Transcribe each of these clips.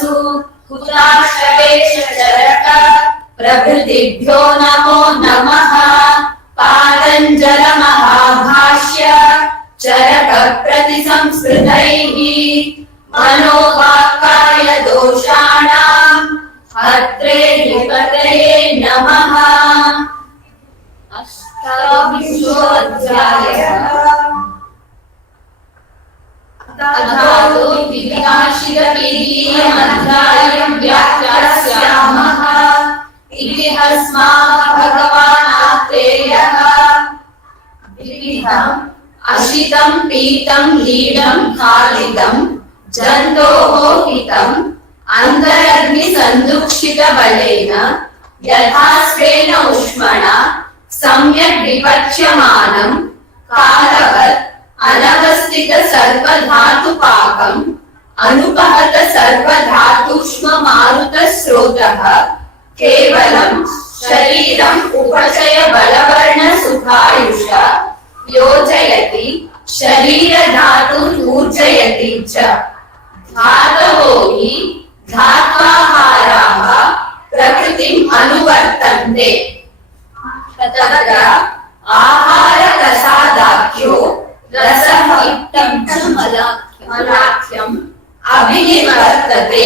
वसु हुताश्रवेश चरक प्रभृतिभ्यो नमो नमः। पातञ्जल महाभाष्य चरक प्रतिसंस्कृतैः मनोवाक्काय दोषाणाम् हत्रे विपतये नमः। अष्टादशोऽध्यायः। अथातो द्विभाषितपीडीयमध्यायं व्याख्यास्यामः। इति हस्मात् भगवानात्रेयः विविधम् अशितं पीतं लीडं खालिदं जन्तोः हितम् अन्तरग्निसन्दुक्षितबलेन यथा स्वेन उष्मणा सम्यक् विपच्यमानं कालवत् अनवस्थित सर्वधातुपाकम् अनुपहत सर्वधातुष्म स्रोतः केवलं शरीरम् उपचय बलवर्ण सुखायुष योजयति शरीरधातून् ऊर्जयति च। धातवो हि धात्वाहाराः प्रकृतिम् अनुवर्तन्ते। तत्र आहाररसादाख्यो रसः इत्थं च मलाख्यम् अभिनिवर्तते।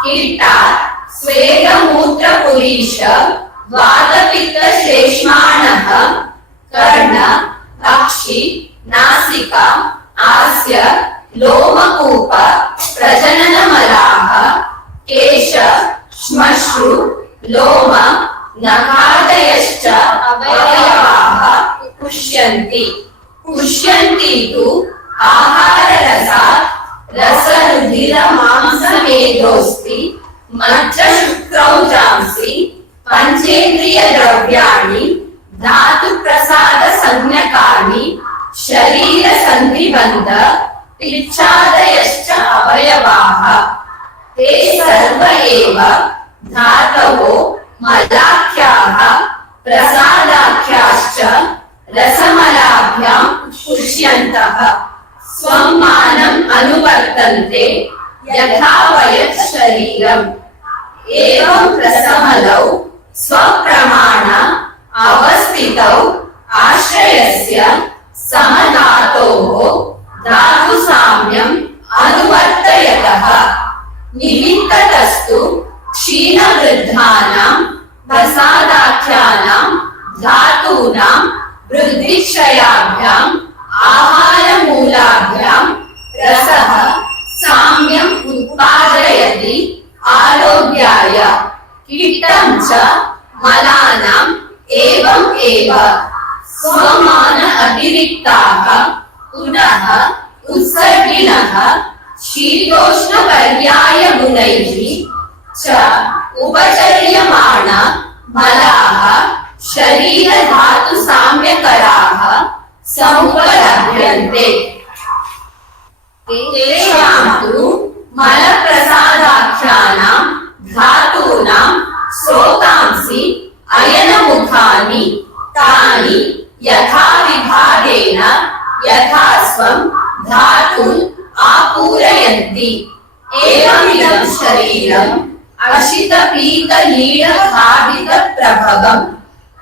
कीटात् स्वेदमूत्रपुरीश वातपित्तश्लेष्माणः कर्ण अक्षि नासिका आस्य लोमकूप प्रजननमलाः केश श्मश्रु लोम नखादयश्च अवयवाः पुष्यन्ति। पुष्यन्ति तु आहाररसात् रसरुधिरमांसमेधोऽस्ति मज्जशुक्रौचांसि पञ्चेन्द्रियद्रव्याणि धातुप्रसादसंज्ञकानि शरीरसन्धिबन्ध पिच्छादयश्च अवयवाः। ते सर्व एव धातवो मलाख्याः प्रसादाख्याश्च रसमलाभ्यां पुष्यन्तः। स्वं मानम् अनुवर्तन्ते यथा वयत् शरीरम्। एवं रसमलौ स्वप्रमाण अवस्थितौ आश्रयस्य समधातोः धातुसाम्यम् अनुवर्तयतः। निमित्ततस्तु क्षीणवृद्धानां प्रसादाख्यानां धातूनां वृद्धिक्षयाभ्याम् आहारमूलाभ्यां रसः साम्यम् उत्पादयति आरोग्याय। कीटं च मलानाम् एवम् एव स्वमान अतिरिक्ताः पुनः उत्सर्गिणः शीतोष्णपर्याय गुणैः च उपचर्यमाण मलाः शरीर धातु साम्यकराः समुपलभ्यन्ते। तेषां तु मलप्रसादाख्यानां धातूनां स्रोतांसि अयनमुखानि तानि यथा विभागेन यथास्वं धातून् आपूरयन्ति। एवमिदं शरीरम् अशितपीतलीढखादितप्रभवम्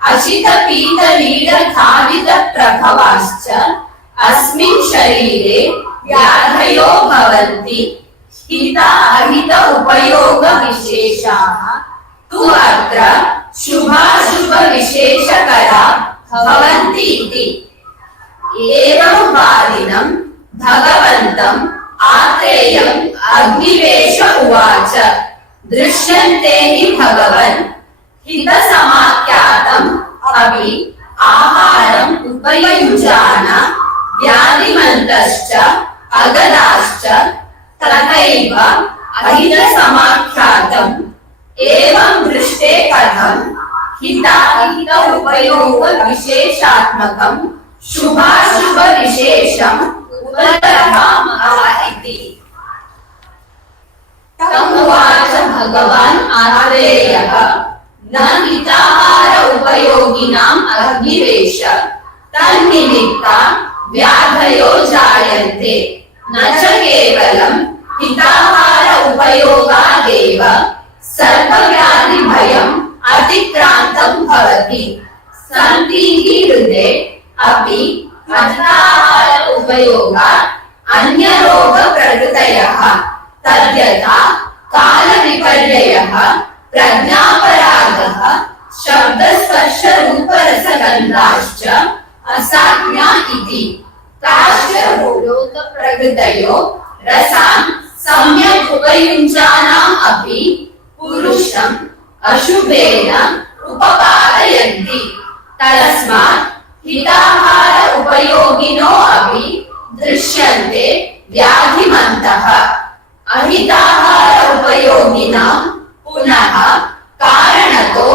अशितपीतलीढखादितप्रभवाश्च अस्मिन् शरीरे व्याधयो भवन्ति। हित अहित उपयोग विशेषाः तु अत्र शुभाशुभ विशेषकरा भवन्ति इति। एवं वादिनं भगवन्तम् आत्रेयम् अग्निवेश उवाच। दृश्यन्ते हि भगवन् हितसमाख्यातम् अपि आहारम् उपयुञ्जान व्याधिमन्तश्च अगदाश्च तथैव अहितसमाख्यातम्। एवं दृष्टे कथम् हिताहित उपयोग विशेषात्मकम् शुभाशुभ विशेषम् उपलभामः इति। तमुवाच भगवान् आत्रेयः न हिताहार उपयोगिनाम् अग्निवेश तन्निमित्ता व्याधयो जायन्ते। न च केवलम् हिताहार उपयोगात् एव सर्वव्याधिभयम् अतिक्रान्तं भवति। सन्तीः हृदे अपि अधिकाहार उपयोगात् अन्यरोगप्रभृतयः तद्यथा कालविपर्ययः, प्रज्ञापरागः, शब्दस्पर्शरूपरसगन्धाश्च असाज्ञा इति। ताश्च रोगप्रभृतयो रसान् सम्यक् उपयुञ्जानाम् अपि पुरुषम् अशुभेन उपपादयन्ति। तस्मात् हिताहार उपयोगिनो अपि दृश्यन्ते व्याधिमन्तः। अहिताहार उपयोगिनां पुनः कारणतो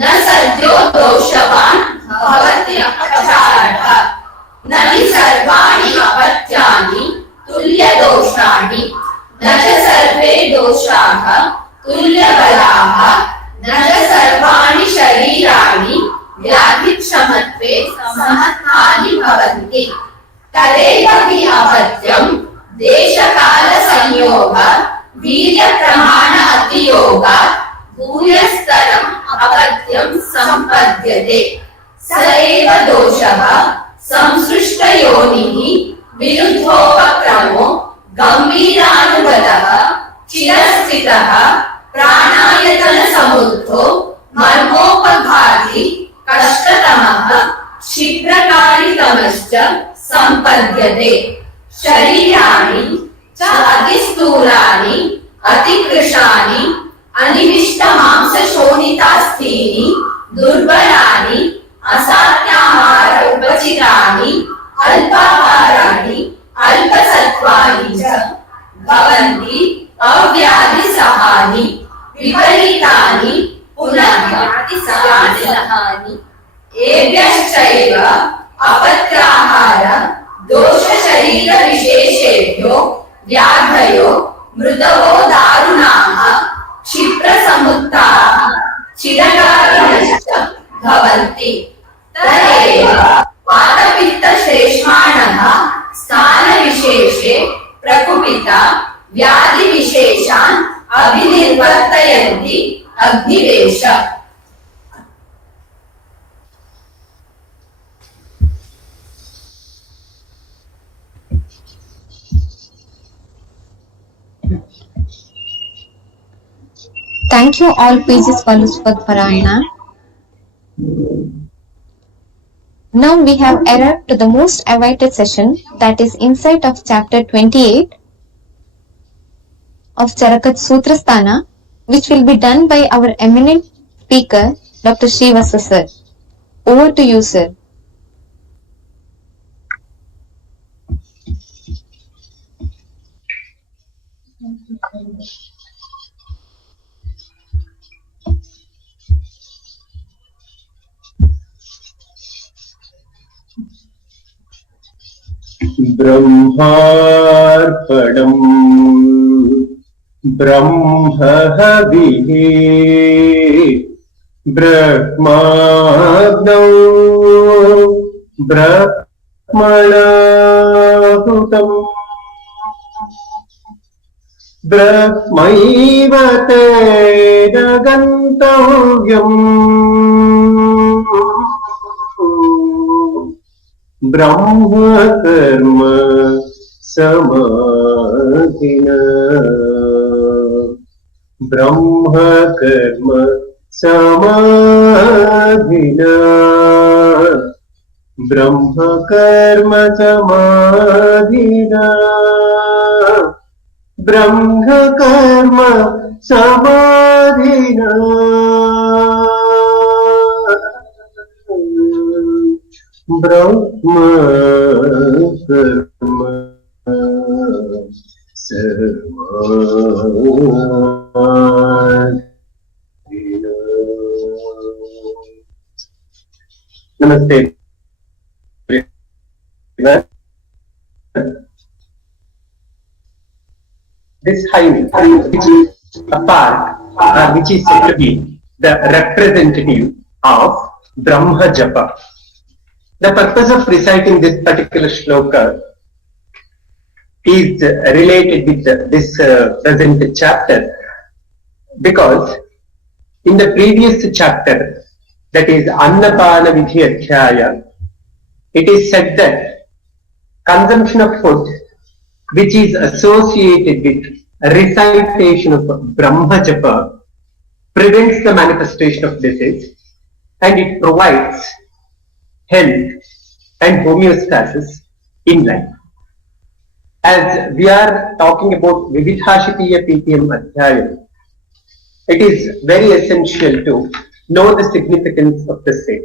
न सद्यो दोषवान् भवति अचारः। न हि सर्वाणि अपत्यानि तुल्यदोषाणि, न च सर्वे दोषाः तुल्यबलाः, न च सर्वाणि शरीराणि व्याधिक्षमत्वे समर्थानि भवन्ति। तदेव हि अपत्यं देशकाल संयोग वीर्यप्रमाण अतियोगात् भूयस्तरम् अपत्यं सम्पद्यते। स एव दोषः संसृष्टयोनिः विरुद्धोपक्रमो गम्भीरानुगतः चिरस्थितः प्राणायतन समुद्धो मर्मोपघाती कष्टतमः क्षिप्रकारितमश्च सम्पद्यते। शरीराणि च अतिस्थूलानि अतिकृशानि अनिविष्टमांसशोणितास्थीनि दुर्बलानि असाध्याहार उपचितानि अल्पाहाराणि अल्पसत्त्वानि च भवन्ति अव्याधिसहानि विपरीतानि पुनः व्याधिसहानि। एभ्यश्चैव अपत्राहार दोषशरीर विशेषेभ्यो व्याधयो मृतवो दारुणाः क्षिप्रसमुत्थाः चिरकारिणश्च भवन्ति। तदेव वातपित्तश्लेष्माणः स्थानविशेषे प्रकुपिता व्याधिविशेषान् अभिनिर्वर्तयन्ति Agnivesh. Thank you all pages follows for Parayana. Now we have arrived to the most awaited session, that is insight of chapter 28 of Charaka Sutrasthana, which will be done by our eminent speaker, Dr. Shreevathsa sir. Over to you, sir. ब्रह्मार्पणम् ब्रह्महविः ब्रह्माग्नौ ब्रह्मणाहुतम् ब्रह्मैव तेन गन्तव्यम् ब्रह्म कर्म समाधिना ब्रह्म कर्म समाधिना ब्रह्म कर्म समाधिना ब्रह्म कर्म समाधिना ब्रह्म कर्म समाधिना। नमस्ते। This highway, which is a park, which is said to be the representative of Brahma Japa. The purpose of reciting this particular shloka is related with this present chapter. because in the previous chapter, that is Annapana Vidhi Adhyaya, it is said that consumption of food which is associated with recitation of Brahma Japa prevents the manifestation of disease and it provides health and homeostasis in life. As we are talking about Vividhashitiya PTM Adhyayam, it is very essential to know the significance of the same.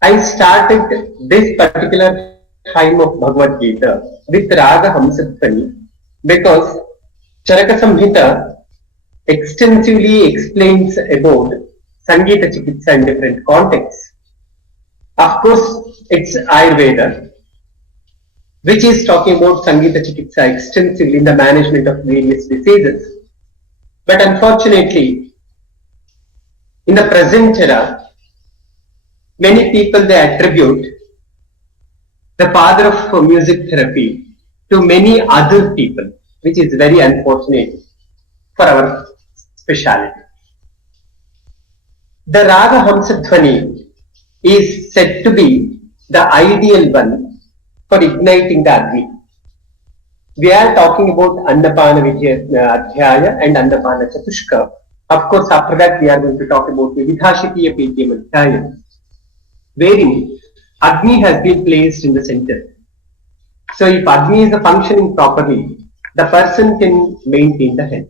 I started this particular time of Bhagavad Gita with Raga Hamsadhvani because Charaka Samhita extensively explains about Sangeeta Chikitsa in different contexts. Of course, it's Ayurveda, which is talking about Sangeeta Chikitsa extensively in the management of various diseases. But unfortunately, in the present era, many people they attribute the father of music therapy to many other people, which is very unfortunate for our speciality. The Raga Hamsadhvani is said to be the ideal one for igniting the Agni. We are talking about Annapana Adhyaya and Annapana Chatushka. Of course, after that we are going to talk about Vividhashitiya PTM Adhyaya, wherein Agni has been placed in the center. So if Agni is functioning properly, the person can maintain the health.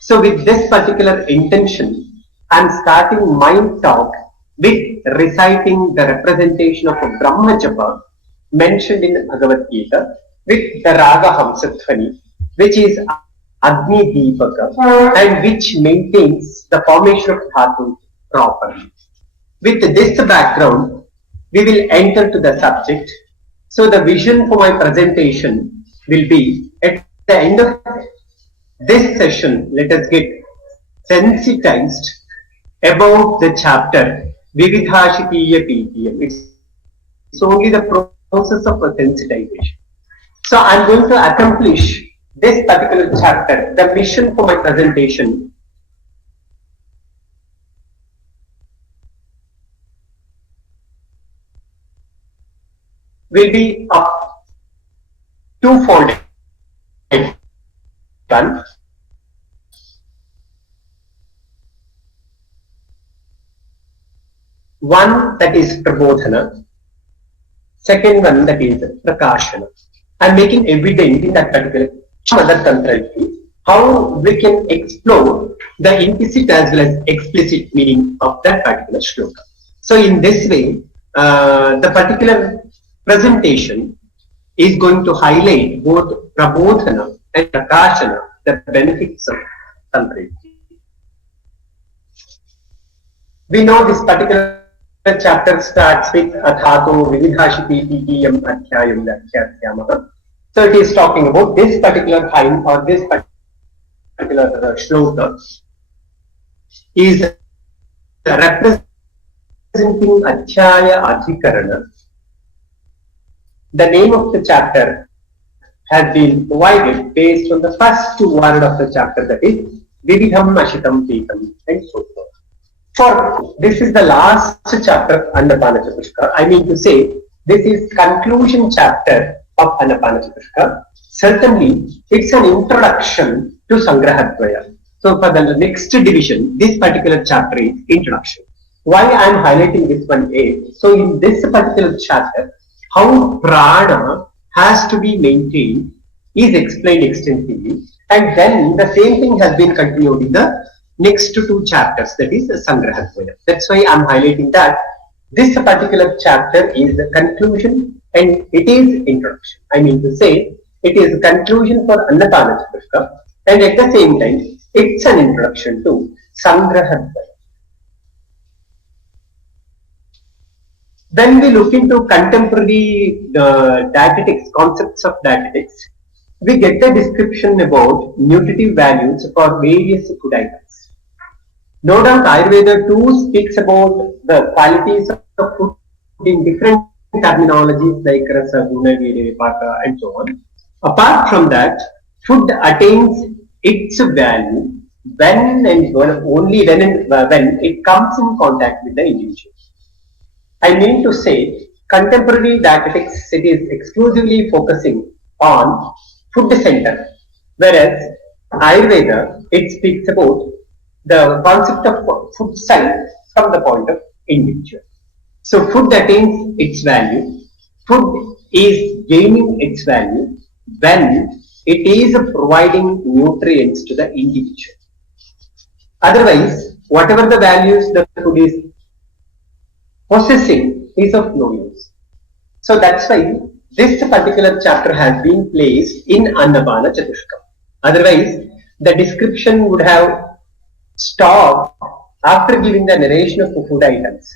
So with this particular intention, I am starting my talk with reciting the representation of a Brahma Japa mentioned in Bhagavad Gita with the Raga Hamsadhvani, which is Agni Deepaka and which maintains the formation of Dhatu properly. With this background, we will enter to the subject. So the vision for my presentation will be at the end of this session, let us get sensitized about the chapter Vividhashitiya PTM. It's only the process of sensitization. So I'm going to accomplish this particular chapter. The mission for my presentation will be twofold. One that is Prabodhana, second one that is Prakashana. I'm making evident in that particular mother tantra how we can explore the implicit as well as explicit meaning of that particular shloka. So in this way, the particular presentation is going to highlight both Prabodhana and Prakashana, the benefits of tantra. We know this particular chapter starts with Adhato Vividhashiti PTM Adhyayam Adhyayamaha. So it is talking about this particular time or this particular shloka is representing Adhyaya Adhikarana. The name of the chapter has been provided based on the first word of the chapter, that is Vividham Ashitam Pitam and so forth. For this is the last chapter of Annapana Chatushka. I mean to say, this is conclusion chapter of Annapana Chatushka. Certainly, it's an introduction to Sangrahadvaya. So for the next division, this particular chapter is introduction. Why I am highlighting this one is, so in this particular chapter, how prana has to be maintained is explained extensively, and then the same thing has been continued in the next two chapters, that is Sangrahadvaya. That's why I'm highlighting that this particular chapter is the conclusion and it is introduction. I mean to say, it is conclusion for Annapana Chatushka and at the same time, it's an introduction to Sangrahadvaya. When we look into contemporary dietetics, concepts of dietetics, we get the description about nutritive values for various food items. No doubt Ayurveda too speaks about the qualities of food in different terminologies like rasa, guna, vire, vipaka and so on. Apart from that, food attains its value when and only when it comes in contact with the individual. I mean to say, contemporary dietetics, it is exclusively focusing on food center, whereas Ayurveda, it speaks about the concept of food science from the point of individual. So food attains its value. Food is gaining its value when it is providing nutrients to the individual. Otherwise, whatever the values the food is possessing is of no use. So that's why this particular chapter has been placed in Annapana Chatushkam. Otherwise, the description would have stopped after giving the narration of the food items.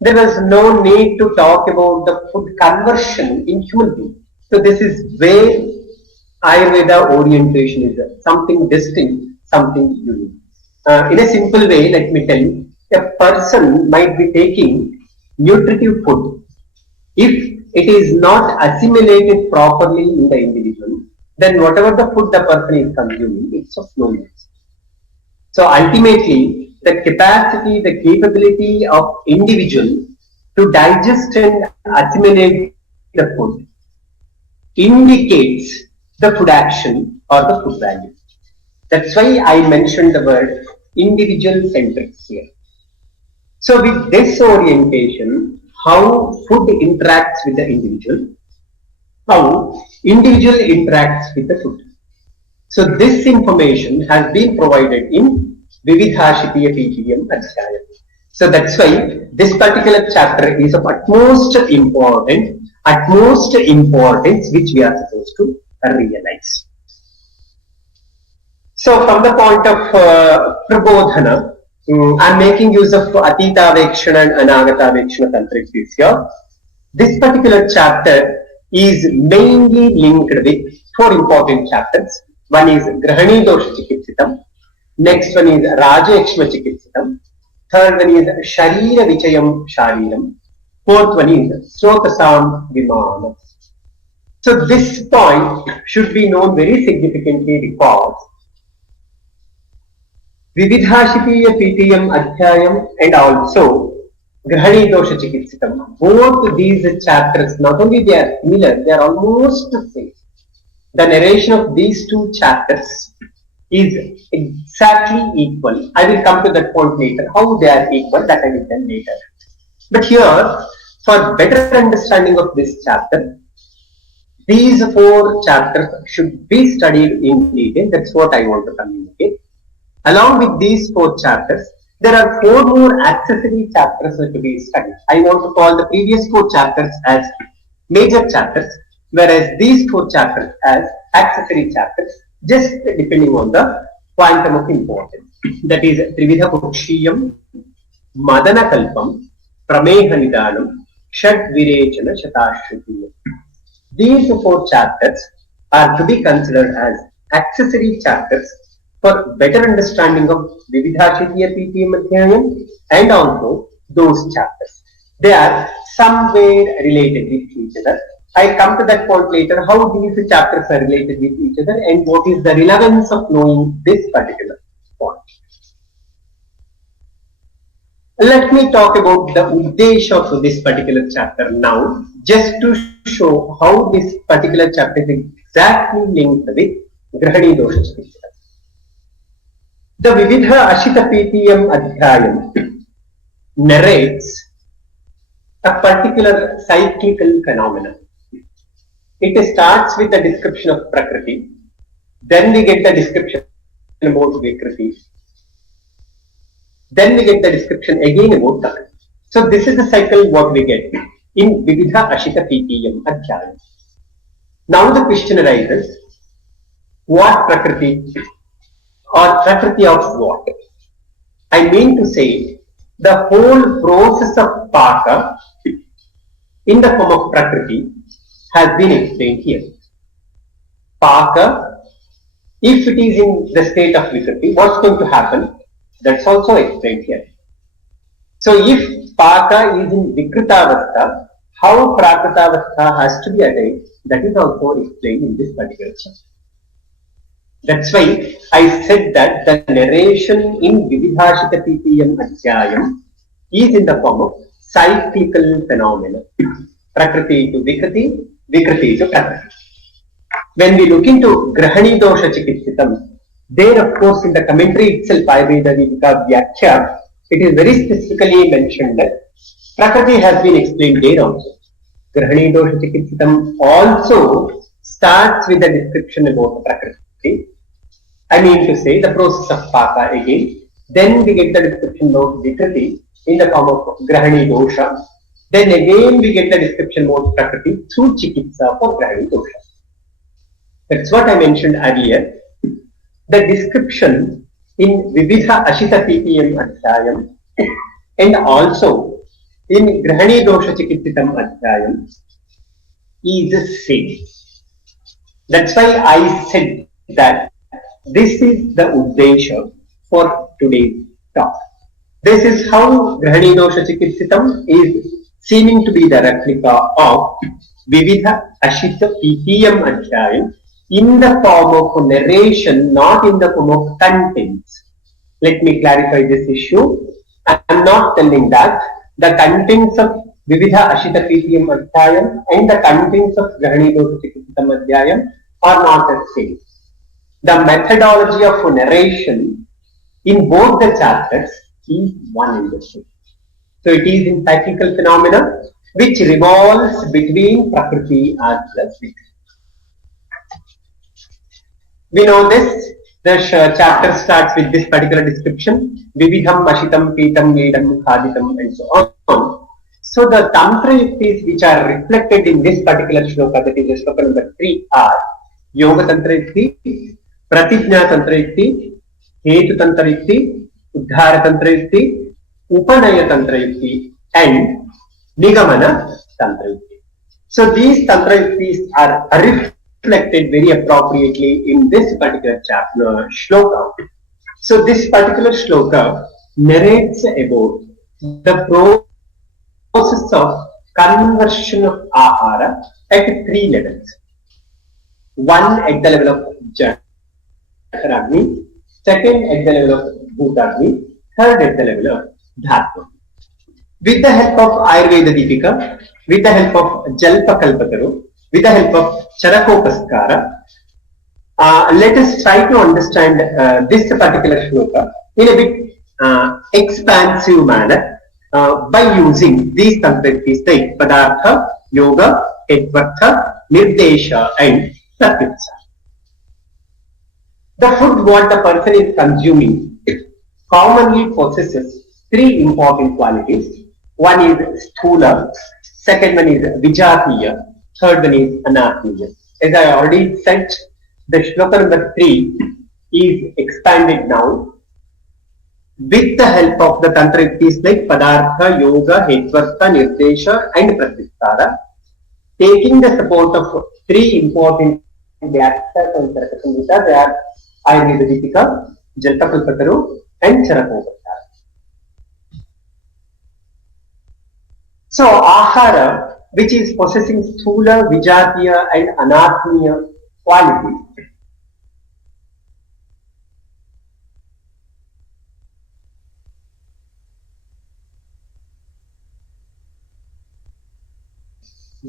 There was no need to talk about the food conversion in human being. So this is where Ayurveda orientation is something distinct, something unique. In a simple way, let me tell you, a person might be taking nutritive food. If it is not assimilated properly in the individual, then whatever the food the person is consuming, it's of no use. So ultimately, the capacity, the capability of individual to digest and assimilate the food indicates the food action or the food value. That's why I mentioned the word individual centric here. So with this orientation, how food interacts with the individual, how individual interacts with the food. So this information has been provided in Vividhashitiya PTM Adhyayam. So that's why this particular chapter is of utmost importance which we are supposed to realize. So from the point of Prabodhana, I'm making use of Atita Vekshana and Anagata Vekshana Tantric here. This particular chapter is mainly linked with four important chapters. One is Grahani Dosha Chikitsitam, next one is Raja Ekshma Chikitsitam, third one is Sharira Vichayam Shariram, fourth one is Srotasam Vimana. So this point should be known very significantly because Vividhashitiya PTM Adhyayam and also Grahani Dosha Chikitsitam. Both these chapters, not only they are similar, they are almost the same. The narration of these two chapters is exactly equal. I will come to that point later. How they are equal, that I will tell later. But here, for better understanding of this chapter, these four chapters should be studied in detail. That's what I want to communicate. Along with these four chapters, there are four more accessory chapters to be studied. I want to call the previous four chapters as major chapters, whereas these four chapters as accessory chapters, just depending on the quantum of importance. That is Trividha Pukshiyam, Madana Kalpam, Prameha Nidanam, Shat Virechana Shatashruti. These four chapters are to be considered as accessory chapters for better understanding of Vividhashitiya PTM Adhyayam and also those chapters. They are somewhere related with each other. I come to that point later, how these chapters are related with each other and what is the relevance of knowing this particular point. Let me talk about the uddesha of this particular chapter now, just to show how this particular chapter is exactly linked with Grahani Dosha. The Vividha Ashita PTM Adhyayam narrates a particular cyclical phenomenon. It starts with the description of Prakriti, then we get the description about Vikriti, then we get the description again about Prakriti. So this is the cycle what we get in Vividha Ashita PTM Adhyayam. Now the question arises, what Prakriti or Prakriti of what? I mean to say, the whole process of Paka in the form of Prakriti has been explained here. Paka, if it is in the state of Vikriti, what's going to happen? That's also explained here. So if Paka is in Vikritavastha, how Prakritavastha has to be attained, that is also explained in this particular chapter. That's why I said that the narration in Vividhashita PPM Adhyayam is in the form of cyclical phenomena. Prakriti to Vikriti, Vikriti to Prakriti. When we look into Grahani Dosha Chikitsitam, there of course in the commentary itself, Ayurveda Vivika Vyakhya, it is very specifically mentioned that Prakriti has been explained there also. Grahani Dosha Chikitsitam also starts with a description about Prakriti. I mean to say the process of Paka again. Then we get the description about Vikriti in the form of Grahani Dosha. Then again we get the description about Prakriti through Chikitsa for Grahani Dosha. That's what I mentioned earlier. The description in Vividha Ashita PPM Adhyayam and also in Grahani Dosha Chikitsitam Adhyayam is the same. That's why I said that this is the Uddesha for today's talk. This is how Grahani Dosha Chikitsitam is seeming to be the replica of Vividha Ashita PPM Adhyayam in the form of narration, not in the form of contents. Let me clarify this issue. I am not telling that the contents of Vividha Ashita PPM Adhyayam and the contents of Grahani Dosha Chikitsitam Adhyayam are not the same. The methodology of narration in both the chapters is one and the same. So it is in cyclical phenomena which revolves between Prakriti as well as Vikriti. We know this. The chapter starts with this particular description: Vividham, Ashitam, Pitam, Yedam, Khaditam, and so on. So the Tantra yuktis which are reflected in this particular shloka, that is the shloka number 3, are Yoga Tantra yukti, Pratijna Tantra yukti, Hetu Tantra yukti, Uddhara Tantra yukti, Upanaya Tantra yukti, and Nigamana Tantra yukti. So these Tantra yuktis are reflected very appropriately in this particular chapter shloka. So this particular shloka narrates about the process of conversion of ahara at 3 levels. One at the level of Jataragni, second at the level of Bhutagni, third at the level of Dhatu. With the help of Ayurveda Deepika, with the help of Jalpa Kalpataru, with the help of Charakopaskara, let us try to understand this particular shloka in a bit expansive manner by using these tantritis like Padartha, Yoga, Edvartha, Nirdesha, and Pratyutsa. The food what the person is consuming commonly possesses 3 important qualities. One is Sthula, second one is Vijatiya, third one is Anatmiya. As I already said, the shloka number 3 is expanded now with the help of the tantritis like Padartha, Yoga, Hetvartha, Nirdesha, and Pratyuttara, taking the support of 3 important Vyakta and Sarakasamhita. They are Ayurveda Deepika, Jalpa Kalpataru, and Charakopaskara. So ahara, which is possessing Sthula, Vijatiya, and Anatmiya qualities,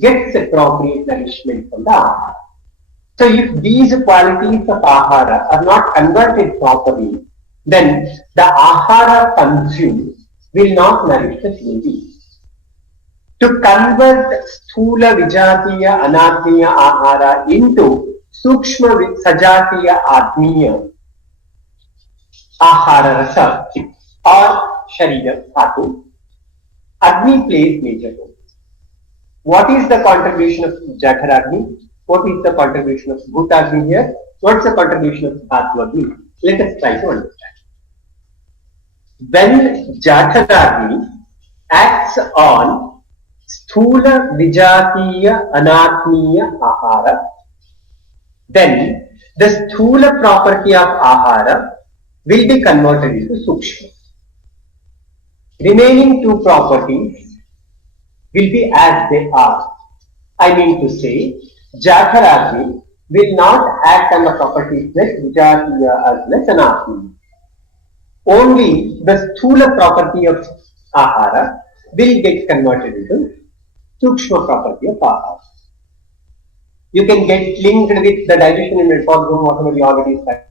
gets appropriate nourishment from the ahara. So if these qualities of ahara are not converted properly, then the ahara consumed will not nourish the human being. To convert Sthula, Vijatiya, Anatmiya ahara into Sukshma Sajatiya Atmiya ahara rasa or Sharira Dhatu, Agni plays major role. What is the contribution of Jataragni? What is the contribution of Bhutagni here? What is the contribution of Dhatu? Let us try to understand. When Jataragni acts on Sthula, Vijatiya, Anatmiya ahara, then the Sthula property of ahara will be converted into Sukshma. Remaining 2 properties will be as they are. I mean to say, Jataragni will not act on the properties like Vijatiya as well as Anatmiya. Only the sthula property of ahara will get converted into sukshma property of ahara. You can get linked with the digestion and metabolism, whatever we already studied.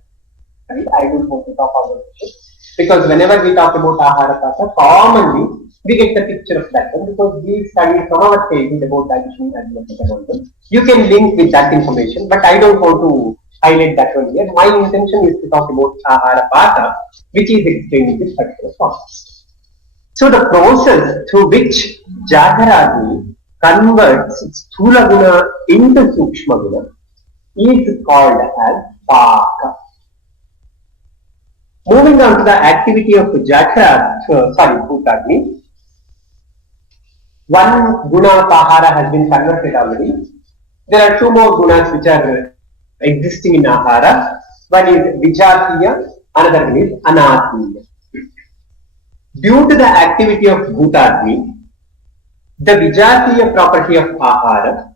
I don't want to talk about this because whenever we talk about ahara pasa, commonly we get the picture of that one because we studied from our statement about digestion and metabolism. You can link with that information, but I don't want to highlight that one here. My intention is to talk about ahara pasa, which is explained in this particular process. So the process through which Jagaragni converts Sthula Guna into Sukshma Guna is called as Paka. Moving on to the activity of Bhutagni, one guna of ahara has been converted already. There are two more gunas which are existing in ahara. One is Vijatiya, another one is Anatmiya. Due to the activity of Bhutagni, the Vijatiya property of ahara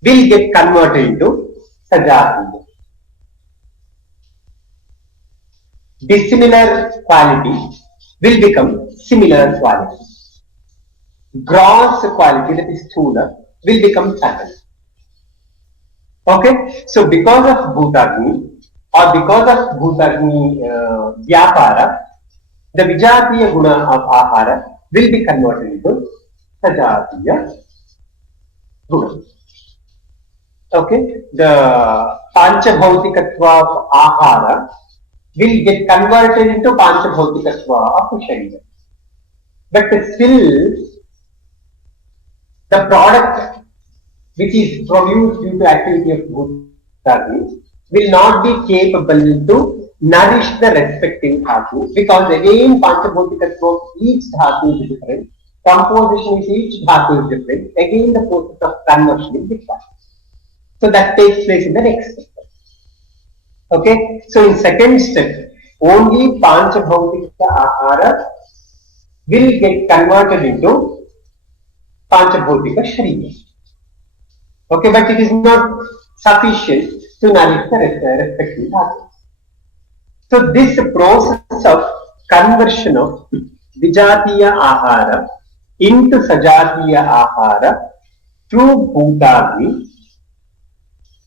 will get converted into Sajatiya. Dissimilar quality will become similar quality. Gross quality, that is sthula, will become subtle. Okay, so because of Bhutagni or because of Bhutagni Vyapara, the Vijatiya guna of ahara will be converted into Sajatiya guna. Okay, the Panchabhautikatva of ahara will get converted into Panchabhautikatva of Sharira. But still, the product which is produced due to activity of Bhutagni will not be capable to nourish the respective dhatu because again Panchabhautikatva of each dhatu is different, composition of each dhatu is different, again the process of conversion is different. So that takes place in the next step. Okay, so in second step, only Panchabhautika ahara will get converted into Panchabhautika Sharira. Okay, but it is not sufficient to nourish the respective dhatu. So this process of conversion of Vijatiya ahara into Sajatiya ahara through Bhutagni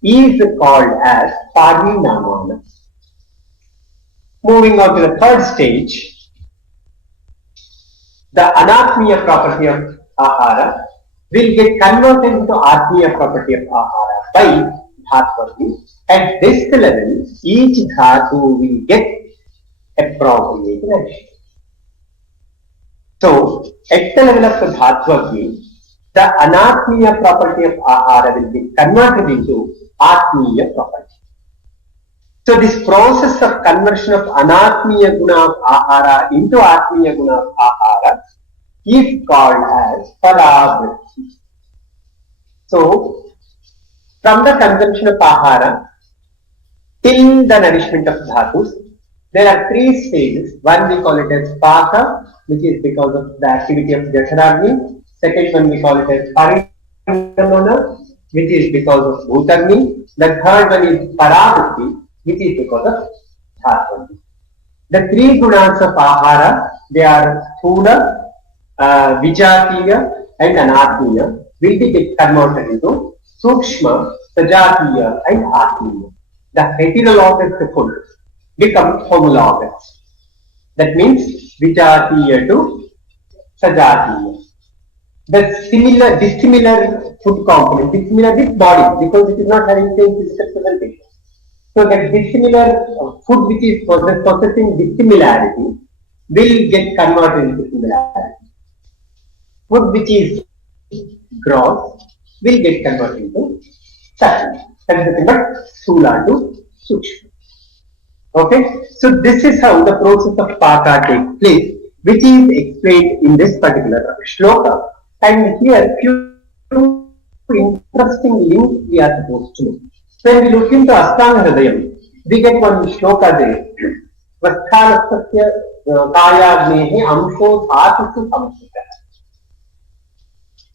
is called as Parinamana. Moving on to the third stage, the Anatmiya property of ahara will get converted into Atmiya property of ahara by Dhatvavi. At this level, each dhatu will get appropriate nourishment. So, at the level of the Dhatvavi, the Anatmiya property of ahara will be converted into Atmiya property. So this process of conversion of Anatmiya guna of ahara into Atmiya guna of ahara is called as Paravritti. So from the consumption of ahara till the nourishment of dhatus, there are three stages. One we call it as Paka, which is because of the activity of Jataragni. Second one we call it as Parinamana, which is because of Bhutagni. The third one is Paravritti, which is because of Dhatvavi. The three gunas of ahara, they are Sthula, Vijatiya and Anatmiya, will be converted into Sukshma, Sajatiya and Atmiya. The heterologous food becomes homologous. That means Vijatiya to Sajatiya. The dissimilar food component, dissimilar with body because it is not having same physical presentation. So that dissimilar food which is possessing dissimilarity will get converted into similarity. Food which is gross will get converted into subtle. That is the thing, but Sthula to Sukshma. Okay, so this is how the process of Paka takes place, which is explained in this particular shloka. And here, few interesting links we are supposed to know. When we look into Astanga Hridayam, we get one shloka there. Vasthanastasya kayagnehi amsho dhatusu samsita.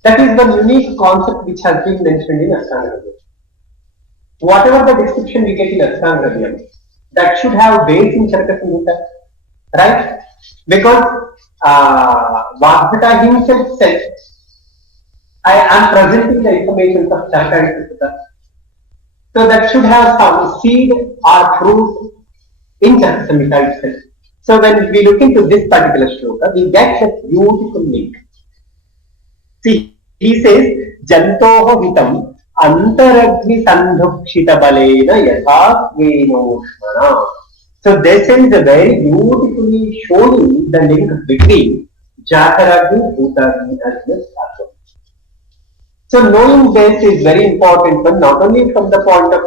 That is the unique concept which has been mentioned in Astanga Hridayam. whatever the description we get in Ashtanga Hridayam, that should have base in Charaka Samhita, right? Because Vagbhata himself said, I am presenting the information of Charaka and Samhita. So that should have some seed or fruit in Charaka Samhita itself. So when we look into this particular shloka, we get a beautiful link. See, he says, Jantoho hitam antaragni sandhukshita balena yathakvenoshmana. So this is very beautifully showing the link between Jataragni, Bhutaragni as well as Dhatu. So knowing this is very important, but not only from the point of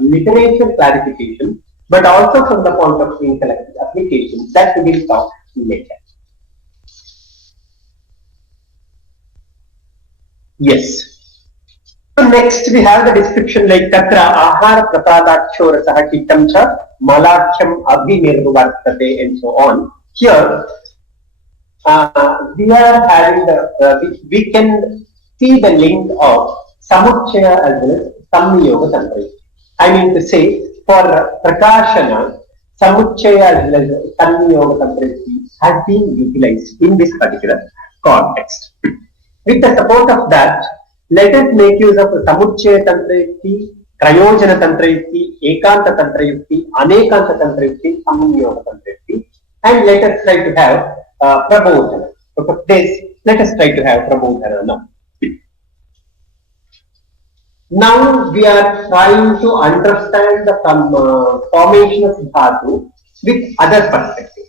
literature clarification, but also from the point of intellectual application that we will talk later. Yes. So next we have the description like Tatra Ahara Prasadachora Sahakitam Cha Malacham Abhinirvartate and so on. Here we are having the we can see the link of Samuchaya as well as Samyoga Tantra. I mean to say, for Prakashana, Samuchaya as well as Samyoga Tantra has been utilized in this particular context. With the support of that, let us make use of Samuchaya Tantra Yukti, Prayojana Tantra Yukti, Ekanta Tantra Yukti, Anekanta Tantra Yukti, Samyoga Tantra Yukti, and let us try to have Prabodhana. So for this, let us try to have Prabodhana now. Now we are trying to understand the formation of Dhatu with other perspective.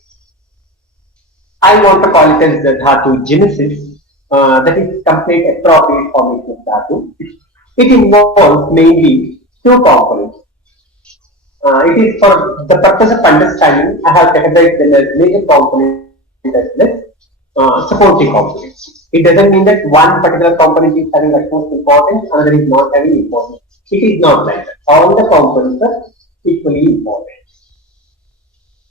I want to call it as the Dhatu Genesis, that is complete appropriate formation of Dhatu. It involves mainly two components. It is for the purpose of understanding, I have categorized them as major component as well as supporting components. It doesn't mean that one particular component is having utmost importance, another is not having importance. It is not like that. All the components are equally important.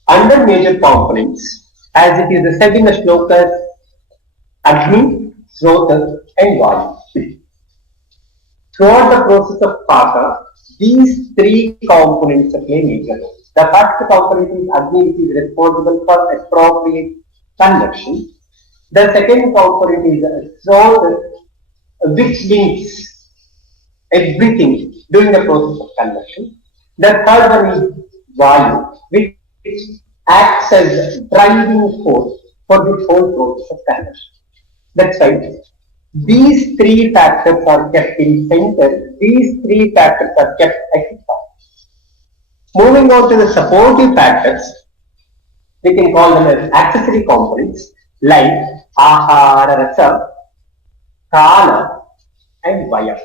Under major components, as it is said in the shlokas, Agni, Srota and Vayu. Throughout the process of Paka, these three components play major role. The first component is Agni, which is responsible for appropriate conduction. The second component is Srota, which links everything during the process of conduction. The third one is Vayu, which acts as driving force for the whole process of conduction. That's right. These three factors are kept in center. These three factors are kept at the top. Moving on to the supportive factors, we can call them as accessory components like Ahara, Rasa, Kala and Vaya.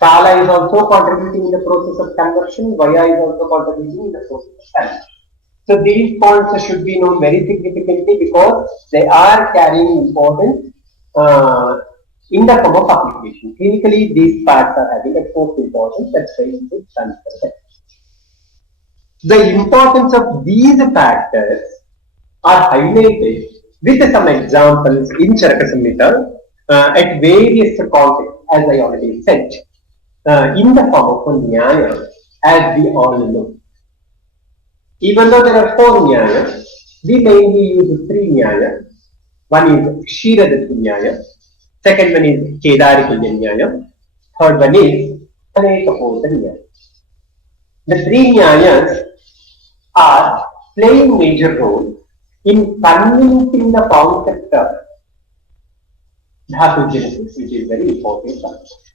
Kala is also contributing in the process of conversion. Vaya is also contributing in the process of conversion. So these points should be known very significantly because they are carrying importance in the form of application. Clinically, these parts are having a most importance. That's why we should transfer them. The importance of these factors are highlighted with some examples in Charaka Samhita at various contexts, as I already said, in the form of Nyaya, as we all know. Even though there are 4 Nyayas, we mainly use 3 Nyayas. One is Shreevathsa Nyaya, second one is Kedarika Nyaya, third one is Anekapota Nyaya. The 3 Nyayas are playing major role in convincing the concept of Dhatu Genesis, which is very important.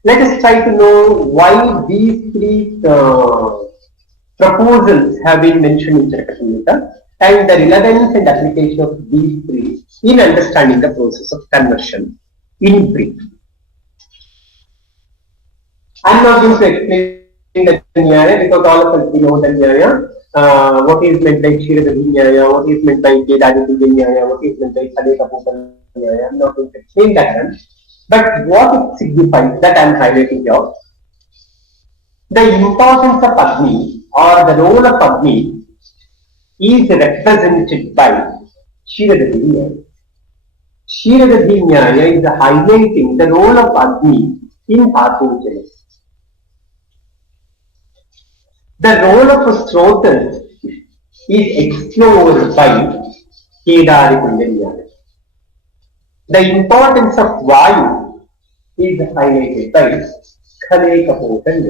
Let us try to know why these 3 proposals have been mentioned in Charaka Samhita and the relevance and application of these 3 in understanding the process of conversion in brief. I am not going to explain the Nyaya because all of us know the Nyaya. What is meant by Shreevathsa Nyaya, what is meant by Kedarika Nyaya, what is meant by Anekapota Nyaya. I am not going to explain that one. But what it signifies that I am highlighting here, the importance of Agni or the role of Agni is represented by Shreevathsa Nyaya. Shreevathsa Nyaya is highlighting the role of Agni in Dhatu Genesis. The role of a Srotas is explored by Kedari Kundalini. The importance of Vayu is highlighted by Khale Kapotan.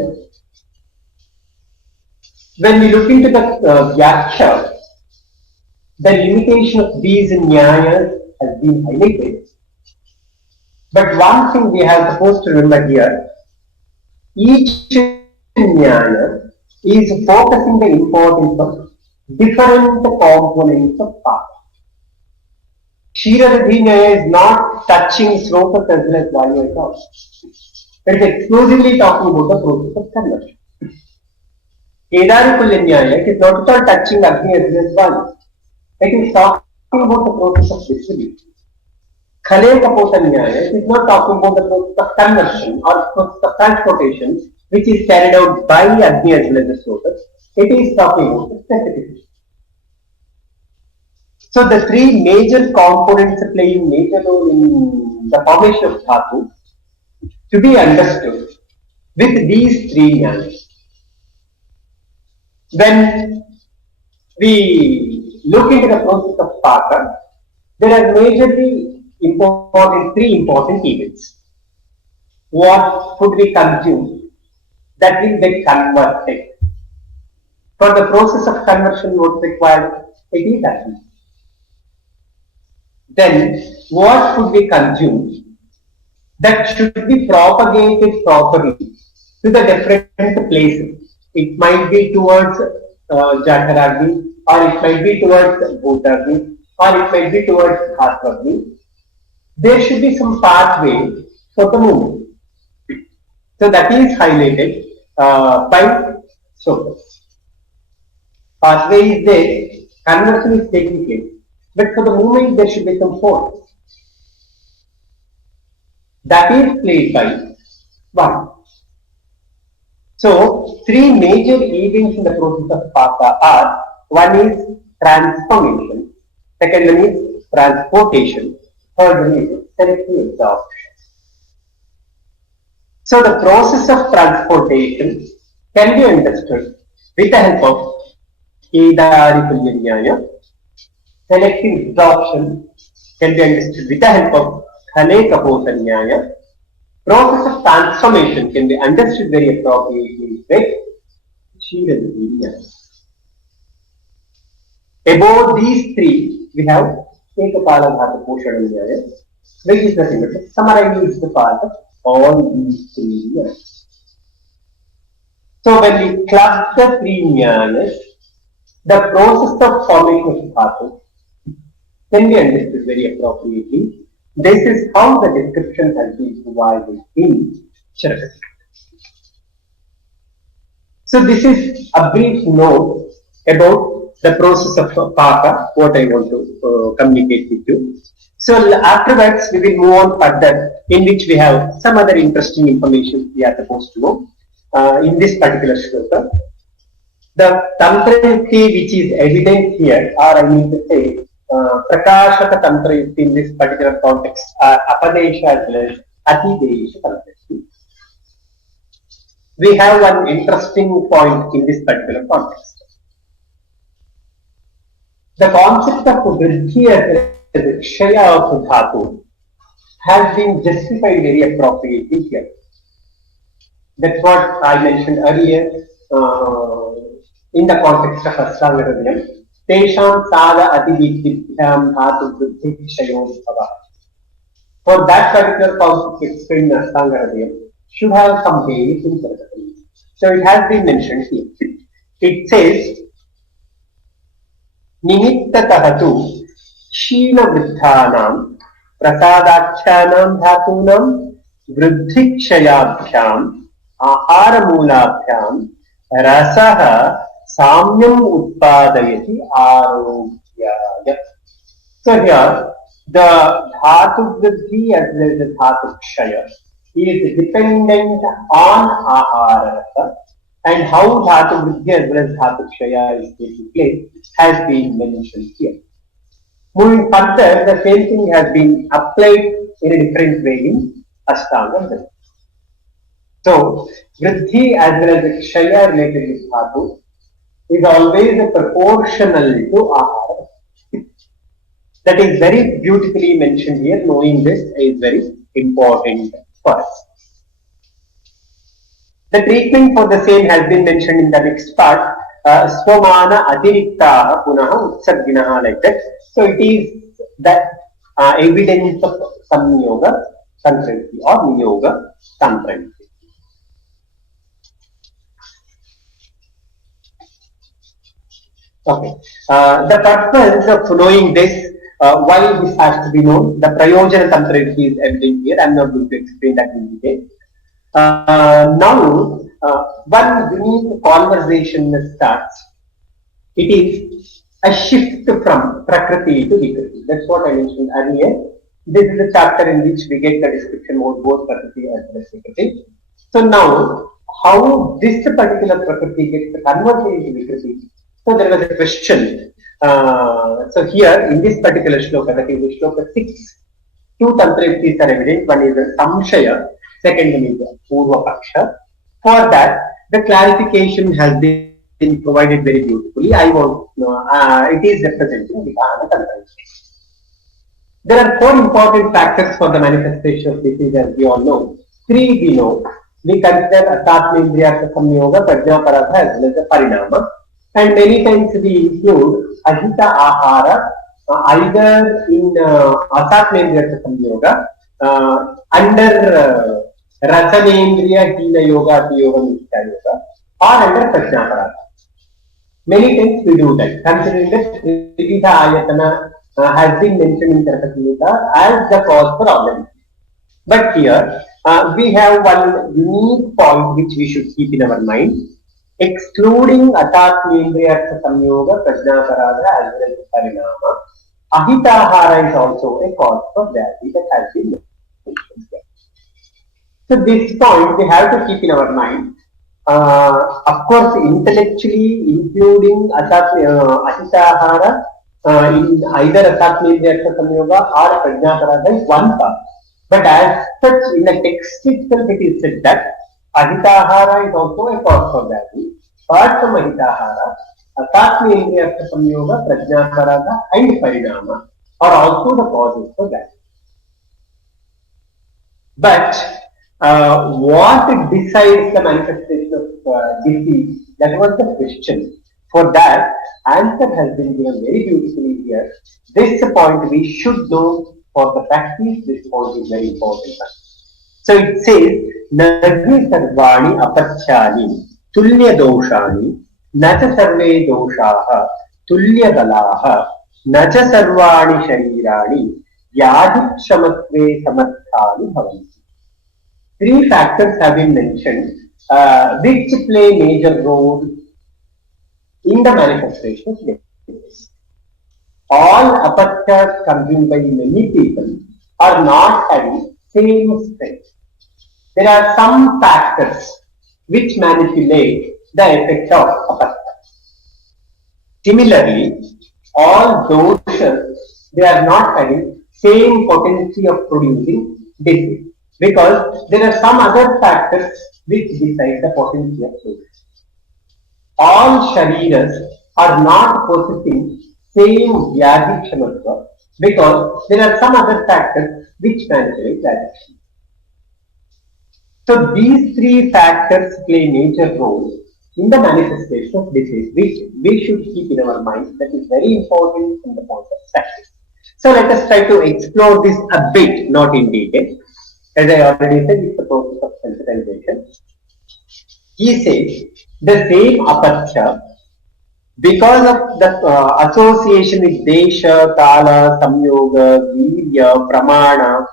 When we look into the Vyakhya, the limitation of these Nyayas has been highlighted. But one thing we are supposed to remember here, each Nyaya is focusing the importance of different components of path. Shreevathsa Nyaya is not touching Srotas as well as Vayu at all. It is exclusively talking about the process of conversion. Kedari Nyaya is not at all touching Agni as well as Vayu. It is talking about the process of distribution. Khale Kapota Nyaya is not talking about the process of conversion or process of transportation, which is carried out by Agni as well as the Srotas. It is talking about the specification. So the three major components playing major role in the formation of Dhatu to be understood with these three Nyayas. When we look into the process of Paka, there are majorly three important events. What food we consume that will get converted. For the process of conversion, what's required? It is Agni. Then, what food we consume that should be propagated properly to the different places. It might be towards Jataragni, or it might be towards Bhutagni, or it might be towards Dhatagni. There should be some pathway for the movement. So that is highlighted by Srotas. Pathway is there, conversion is taking place. But for the movement, there should be some force. That is played by one. So, three major events in the process of Paka are, one is transformation, second one is transportation, third one is selective absorption. So, the process of transportation can be understood with the help of Kedari Nyaya. Selective absorption can be understood with the help of Khale Kapota Nyaya. Process of transformation can be understood very appropriately with Shreevathsa Nyaya. Above these three, we have Ekapala Dhatu Poshana Nyaya, which is nothing but summarizes the part of all these three Nyayas. So when we cluster three Nyayas, the process of formation of Dhatu can be understood very appropriately. This is how the description has been provided in Charaka. So this is a brief note about the process of Paka, what I want to communicate with you. So afterwards we will move on further, in which we have some other interesting information we are supposed to know in this particular shloka. The Tantra Yukti which is evident here, or I mean to say, Prakashaka Tantra Yukti in this particular context are Apadesha as well as Atidesha context. We have one interesting point in this particular context. The concept of Vriddhi as a Kshaya of Dhatu has been justified very appropriately here. That's what I mentioned earlier in the context of Ashtanga Hridayam. Tesham Sada Adivitibhyam Dhatu Vriddhi Kshayo Bhava. For that particular concept explained in Ashtanga Hridayam should have some basis in Saraswati. So it has been mentioned here. It says, Nimittataha Shina Vriddhanam Prasadachanam Dhatunam Vriddhikshayabhyam Aharamulabhyam Rasaha Samyam Utpadayati Arogyaya. So here, the Dhatu Vriddhi as well as the Dhatu Kshaya is dependent on Ahara Rasa, and how Dhatu Vriddhi as well as Dhatu Kshaya is taking place has been mentioned here. Moving further, the same thing has been applied in a different way in Ashtanga Hridayam. So, Vriddhi as well as the Kshaya related with Dhatu is always proportional to ahara. That is very beautifully mentioned here. Knowing this is very important for us. The treatment for the same has been mentioned in the next part. Swamana adiriktaha punaha utsarginaha, like that. So it is that evidence of samyoga concurrency or niyoga concurrency. Okay. The purpose of knowing this, why this has to be known, the prayojana concurrency is evident here. I am not going to explain that in detail. Now, one unique conversation starts. It is a shift from Prakriti to Vikriti. That's what I mentioned earlier. This is a chapter in which we get the description of both Prakriti as well as Vikriti. So now, how this particular Prakriti gets converted into Vikriti? So there was a question. So here in this particular shloka, that is the shloka 6, two tantras are evident. One is the Samshaya, second one is the Purva Paksha. For that, the clarification has been provided very beautifully. I want it is representing the Tantra. There are 4 important factors for the manifestation of disease, as we all know. 3 we know. We consider Atatmendriya Samyoga, Prajnaparadha as well as the Parinama. And many times we include Ahita Ahara either in Asatmendriya Samyoga, under Rasanendriya Hina Yoga, Yoga, Nishya Yoga, or under Prajnaparadha. Many times we do that, considering that Trivida Ayatana has been mentioned in Charaka as the cause for all the disease. But here we have one unique point which we should keep in our mind. Excluding Atatmendriya Samyoga, Prajnaparadha as well as Parinama, Ahitahara is also a cause for Vyadhi that has been mentioned here. So this point we have to keep in our mind. Of course, intellectually including Ahitahara in either Atatmendriya Samyoga or Prajnaparadha is one part. But as such, in the text itself, it is said that Ahitahara is also a cause for Vyadhi. Apart from Ahitahara, Atatmendriya Samyoga, Prajnaparadha and Parinama are also the causes for Vyadhi. But what decides the manifestation of disease? That was the question. For that, answer has been given very beautifully here. This point we should know for the practice. This point is very important. So it says, Nagi sarvani apachyani tulya doshani nacha sarve doshaha tulya dalaha nacha sarvani sharirani yadhikshamatve samarthani bhavanti. 3 factors have been mentioned which play major role in the manifestation of disease. All apachas consumed by many people are not having same strength. There are some factors which manipulate the effect of apacha. Similarly, all doshas, they are not having same potency of producing disease, because there are some other factors which decide the potency of disease. All shariras are not possessing same vyadhikshamatva, because there are some other factors which manipulate vyadhikshamatva. So these 3 factors play major roles in the manifestation of disease, which we should keep in our mind. That is very important from the point of practice. So let us try to explore this a bit, not in detail. As I already said, it's the process of sensitization. He says the same apacha, because of the association with desha, kala, samyoga, virya, pramana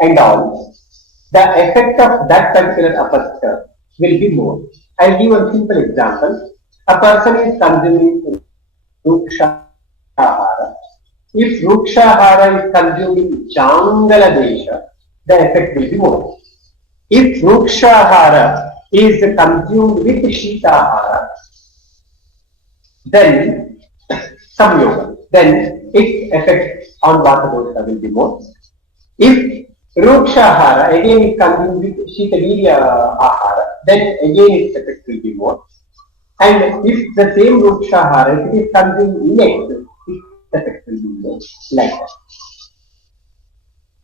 and all, the effect of that particular apacha will be more. I'll give a simple example. A person is consuming rukshahara. If rukshahara is consuming jangala desha, the effect will be more. If rukshahara is consumed with shitahara, then samyoga, then its effect on vata dosha will be more. If rukshahara again is consumed with shita virya ahara, then again its effect will be more. And if the same rukshahara, if it is consumed in excess, its effect will be like that.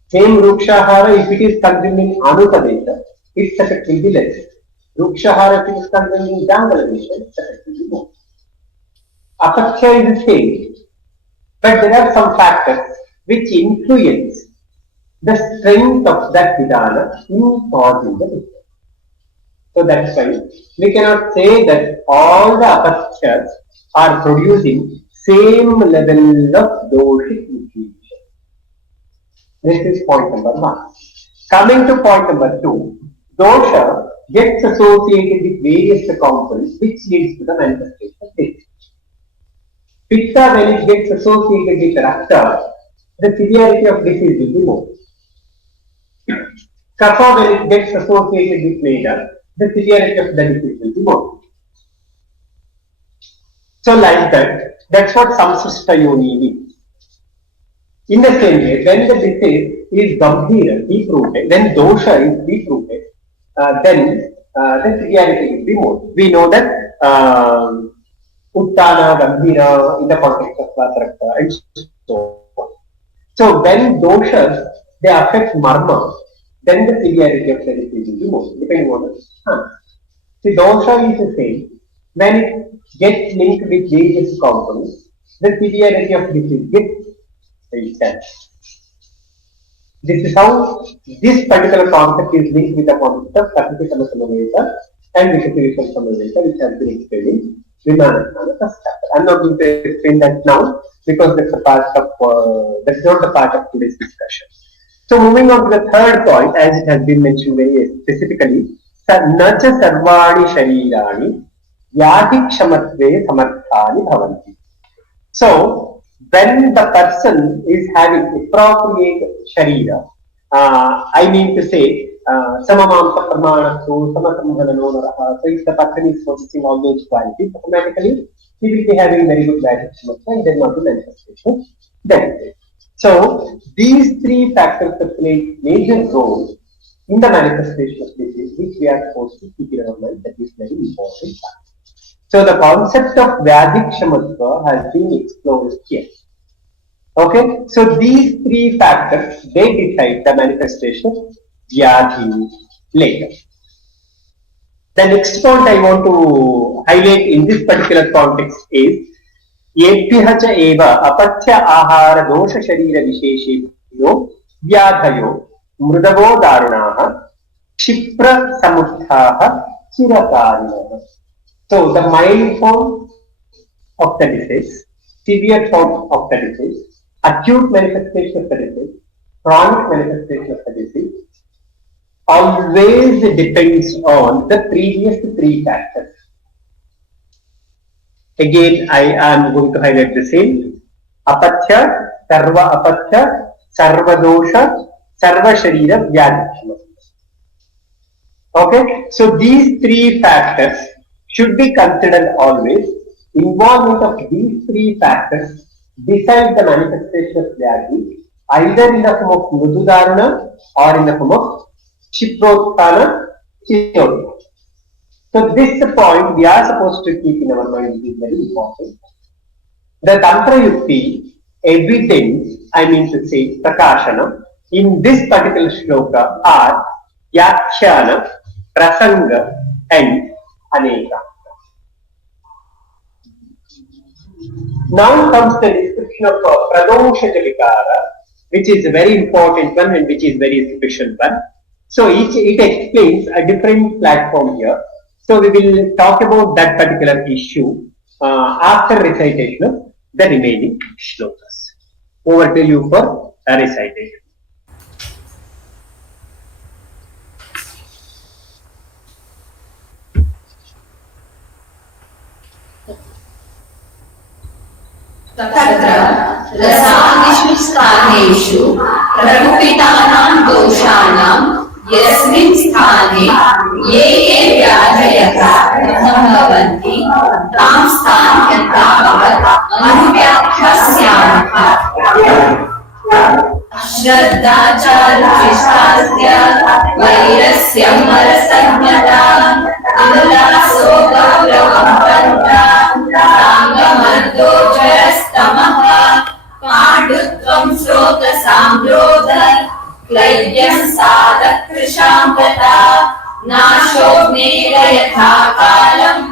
Same rukshahara, if it is consumed in anupadesha, its effect will be less. Rukshahara, if it is consumed in jangaladesha, its effect will be more. Apachya is the same, but there are some factors which influence the strength of that vidana in causing the difference. So that's why we cannot say that all the apachyas are producing same level of doshic diffusion. This is point number 1. Coming to point number 2, dosha gets associated with various components which leads to the manifestation of this. Pitta, when it gets associated with rakta, the severity of disease will be more. Kapha, when it gets associated with Veda, the severity of the disease will be more. So like that, that's what samsrishta yoni means. In the same way, when the disease is gambhira, deep-rooted, when dosha is deep-rooted, then the severity will be more. We know that uttana, gambhira, in the context of Vasarakta, and so on. So when doshas, they affect marma, then the severity of the disease will be more, depending on the See, dosha is the same. When it gets linked with various components, the severity of disease gets intense. This is how this particular concept is linked with the concept of Satyakama Samaveta and Recitation Samaveta, which has been explained in Vimanasana first chapter. I am not going to explain that now because that's not the part of today's discussion. So moving on to the third point, as it has been mentioned very specifically, nacha sarvani sharirani yadi kshamatve samarthani bhavanti. So when the person is having appropriate sharira, I mean to say samamamsa pramanatsu samasamhanano naraha. So if the person is possessing all those qualities, automatically he will be having very good yadi kshamatva and there will be manifestation. Then so these three factors play major roles in the manifestation of disease, which we are supposed to keep in our mind. That is very important. So the concept of Vyadikshamatva has been explored here. Okay, so these three factors, they decide the manifestation of Vyadhi later. The next point I want to highlight in this particular context is येभ्यः च एव अपथ्य आहार दोष शरीर विशेषेभ्यो व्याधयो मृदवो दारुणाः क्षिप्र समुत्थाः चिरकारिणः. So the mild form of the disease, severe form of the disease, acute manifestation of the disease, chronic manifestation of the disease always depends on the previous three factors. Again, I am going to highlight the same. Apatya, sarva apatya, sarva dosha, sarva sharira vyadhi. Okay, so these three factors should be considered always. Involvement of these three factors decide the manifestation of vyadhi, either in the form of mrududarana or in the form of kshiprottana, chirottana. So this point we are supposed to keep in our mind, which is very important. The Tantra Yukti evidence, I mean to say Prakashana, in this particular shloka are Yakshana, Prasanga and Aneka. Now comes the description of Pradosha Vikara, which is a very important one and which is very special one. So it explains a different platform here. So we will talk about that particular issue after recitation of the remaining shlokas. Over to you for a recitation. तत्र रसादिषु स्थानेषु प्रकुपितानां दोषाणां यस्मिन् स्थाने ये ये व्याधयः सम्भवन्ति तां स्थानं तावत् अनुव्याख्यास्यामः. श्रद्धाचारुचिष्टास्य वैरस्य मरसंज्ञता उल्लासो गौरवं साङ्गमर्दोजरस्तमः पाण्डुत्वं श्रोतसाम्रोध क्लैब्यं साधकृशाम्बता नाशोऽग्नेर यथा कालम्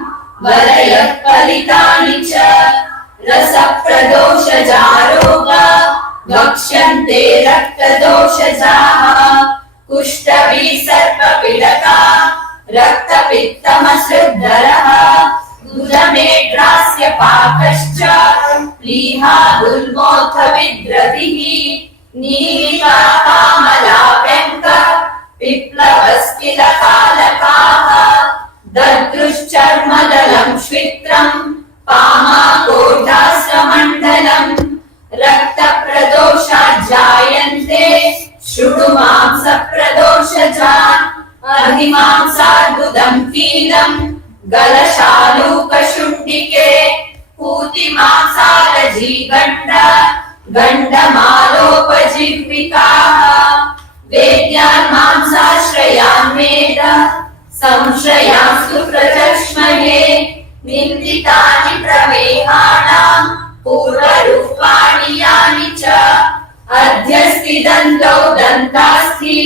वलयः फलितानि च रसप्रदोषजारोगा वक्ष्यन्ते रक्तदोषजाः कुष्ठवी सर्पपिडका रक्तपित्तमसृद्धरः गुदमेढ्रास्य पाकश्च प्लीहा गुल्मोऽथ विद्रतिः नीलिकामलाप्यङ्क पिप्लवस्किलकालकाः दद्रुश्चर्मदलं श्वित्रम् पामाकोटास्रमण्डलम् रक्तप्रदोषाज्जायन्ते श्रुडुमांसप्रदोषजान् अधिमांसाद्भुतं कीलम् गलशालूकशुण्डिके पूतिमांसालजीगण्ड गण्डमालोपजिह्विकाः वेद्यान् मांसाश्रयान् वेद संश्रयांस्तु प्रचक्ष्महे निन्दितानि प्रमेहाणाम् पूर्वरूपाणि यानि च अध्यस्ति दन्तौ दन्तास्थि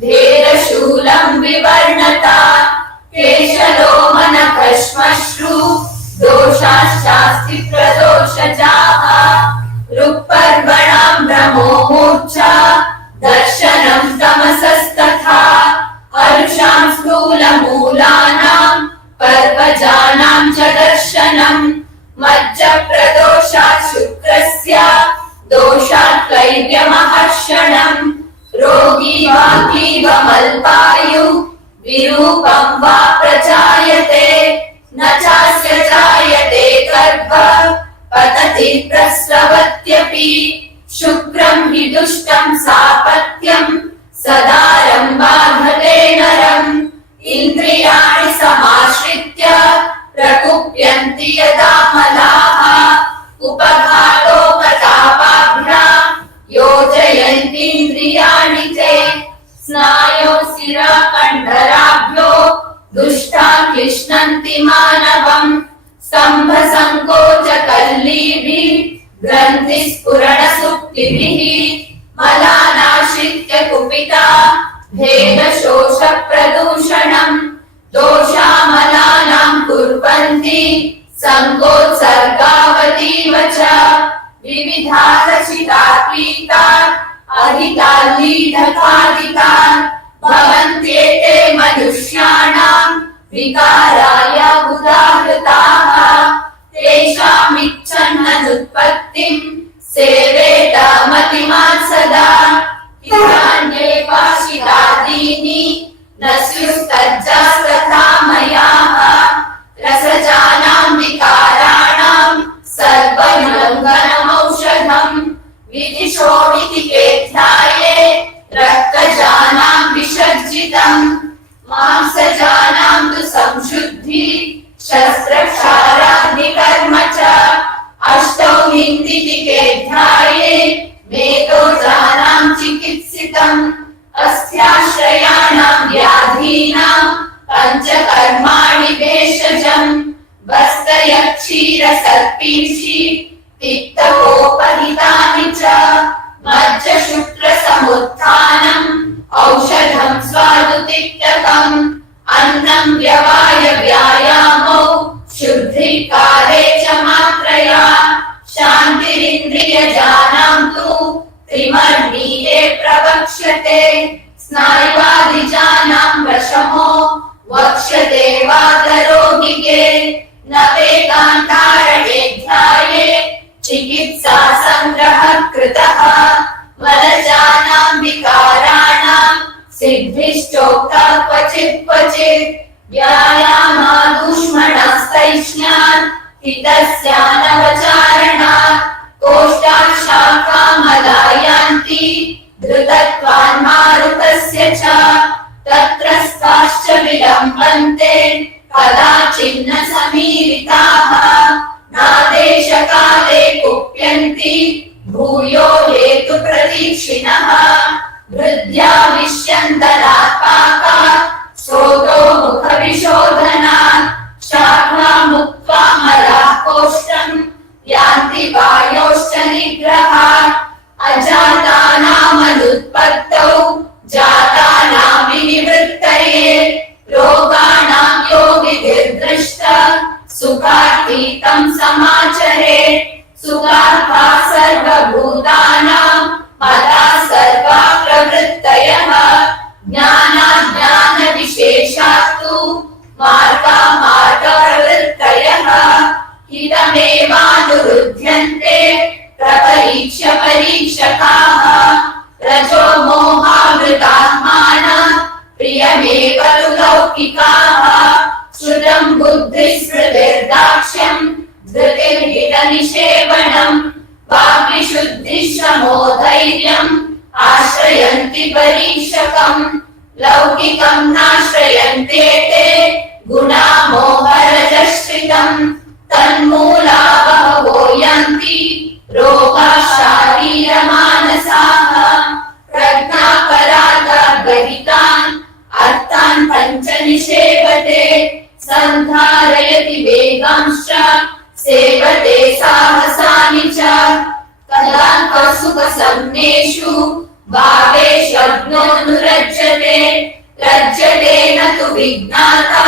भेदशूलम् विवर्णता केशलोमनखश्मश्रु दोषाश्चास्ति प्रदोषजाः ऋक्पर्वणाम् भ्रमो मूर्च्छा दर्शनम् तमसस्तथा हर्षाम् स्थूलमूलानाम् पर्वजानाम् च दर्शनम् मज्जप्रदोषात् शुक्रस्य दोषात् क्लैब्यमहर्षणम् रोगी वाग्लीवमल्पायु विरूपम् वा प्रजायते न चास्य जायते गर्भ पतति प्रस्रवत्यपि शुक्रम् हि दुष्टम् सापत्यम् सदारम् बाधते नरम् इन्द्रियाणि समाश्रित्य प्रकुप्यन्ति यदा मलाः उपघातोपतापाभ्याम् योजयन्तीन्द्रियाणि ते स्नायो शिराकण्डराभ्यो दुष्टा क्लिश्नन्ति मानवम् स्तम्भसङ्कोचकल्लीभिः ग्रन्थिस्फुरणसुप्तिभिः मलानाश्रित्य कुपिता भेदशोषप्रदूषणम् दोषामलानाम् कुर्वन्ति सङ्गोत्सर्गावतीव च विविधारचितात्मीतान् अधिकालीढकादिकान् भवन्त्येते मनुष्याणाम् विकाराय उदाहृताः तेषामिच्छन्ननुत्पत्तिम् सेवेत मतिमान् सदा हिरण्ये पाशितादीनि न स्युस्तज्जास्तथा मयाः रसजानाम् विकाराणाम् सर्वमङ्गलमौषधम् विदिशोमिति केध्याये रक्तजानाम् विसर्जितम् मांसजानाम् तु संशुद्धि शस्त्रक्षाराग्निकर्म च अष्टौ हिन्दिति केध्याये मेदोजानाम् चिकित्सितम् अस्याश्रयाणाम् व्याधीनाम् पञ्चकर्माणि भेषजम् वस्तयक्षीरसर्पींषि पित्तकोपहितानि च मज्जशुक्रसमुत्थानम् औषधम् स्वादुतिक्तकम् अन्नम् व्यवाय व्यायामो शुद्धिकारे च मात्रया शान्तिरिन्द्रियजानाम् तु त्रिमर्मीये प्रवक्ष्यते स्नायुवादिजानाम् वशमो वक्ष्यते वातरोगिके न वेगान्तारणे ध्याये चिकित्सा सङ्ग्रहः कृतः मलजानाम् विकाराणाम् सिद्धिश्चोक्ता क्वचित् क्वचित् व्यायामादूष्मणस्तैष्ण्यान् हितस्यानवचारणात् कोष्ठात् शाखामलायान्ति धृतत्वान् मारुतस्य च तत्रस्थाश्च विलम्बन्ते कदाचिन्न समीरिताः नादेशकाले कुप्यन्ति भूयो हेतु प्रतीक्षिणः हृद्या विश्यन्तनात्पाका स्रोतो मुखविशोधना प्राणादिवायोश्च निग्रहः अजातानामनुत्पत्तौ जातानां विनिवृत्तये रोगाणां योगिभिर्दृष्ट सुखातीतं समाचरे सुखार्था सर्वभूतानां मता सर्वा प्रवृत्तयः ज्ञानाज्ञानविशेषास्तु मार्गा मार्गप्रवृत्तयः हितमेवानुरुध्यन्ते प्रपरीक्ष्य परीक्षकाः रजो मोहावृतात्मानः प्रियमेव तु लौकिकाः श्रुतं बुद्धिस्मृतिर्दाक्ष्यं धृतिर्हितनिषेवणम् वाग्विशुद्धिश्रमो धैर्यम् आश्रयन्ति परीक्षकम् लौकिकं नाश्रयन्ते ते गुणा मोहरजश्रितम् तन्मूला बहवो यन्ति रोगाः शारीरमानसाः प्रज्ञापरागाद्गदितान् अर्थान् पञ्च निषेवते सन्धारयति वेगांश्च सेवते साहसानि च कदाल्पसुखसंज्ञेषु भावेष्वग्नोऽनुरज्यते रज्यते न तु विज्ञाता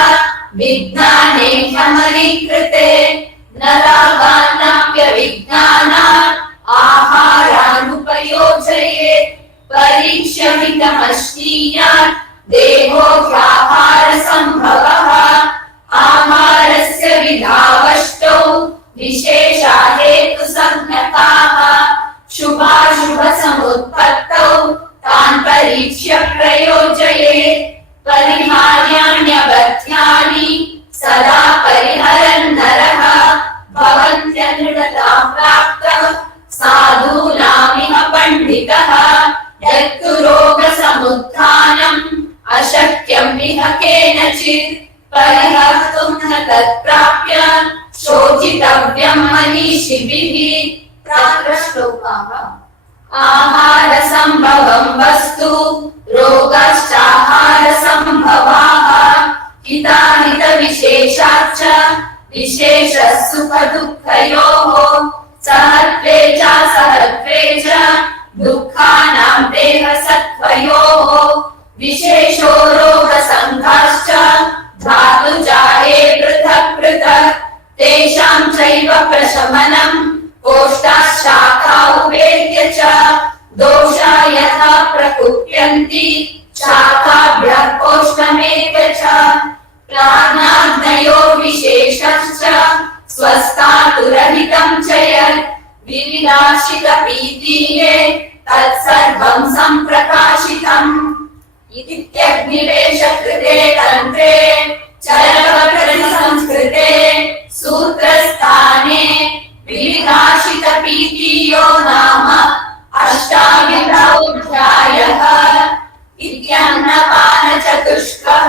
विज्ञाने ह्यमरीकृते न रागान्नाप्यविज्ञानात् आहारानुपयोजयेत् परीक्ष्यमिदमश्नीयात् देहो ह्याहारसम्भवः आहारस्य विधावष्टौ विशेषा हेतुसंज्ञकाः शुभाशुभसमुत्पत्तौ तान् परीक्ष्य प्रयोजयेत् परिहार्याण्यवध्यानि सदा परिहरन् नरः भवन्त्यनृततां प्राप्तः साधूनामिह पण्डितः यत्तु रोगसमुत्थानम् अशक्यम् इह केनचित् परिहर्तुं न तत्प्राप्य शोचितव्यम् मनीषिभिः तत्र श्लोकाः आहारसम्भवम् वस्तु रोगश्चाहारसम्भवाः हिताहितविशेषाच्च विशेषः सुखदुःखयोः सहत्वे च सहत्वे च दुःखानां देहसत्त्वयोः विशेषो रोगसङ्घाश्च धातुजाहे पृथक् पृथक् तेषां चैव प्रशमनम् कोष्ठाशाखा उपेत्य च दोषा यथा प्रकुप्यन्ति शाखाभ्यः कोष्ठमेत्य च प्राज्ञाग्नयो विशेषश्च स्वस्थातुरहितं च यत् विविलासितपीतिये तत्सर्वं सम्प्रकाशितम् इत्यग्निवेशकृते तन्त्रे चरकप्रतिसंस्कृते सूत्रस्थाने विविलासितपीतियो नाम अष्टाविंशोऽध्यायः इत्यन्नपानचतुष्कः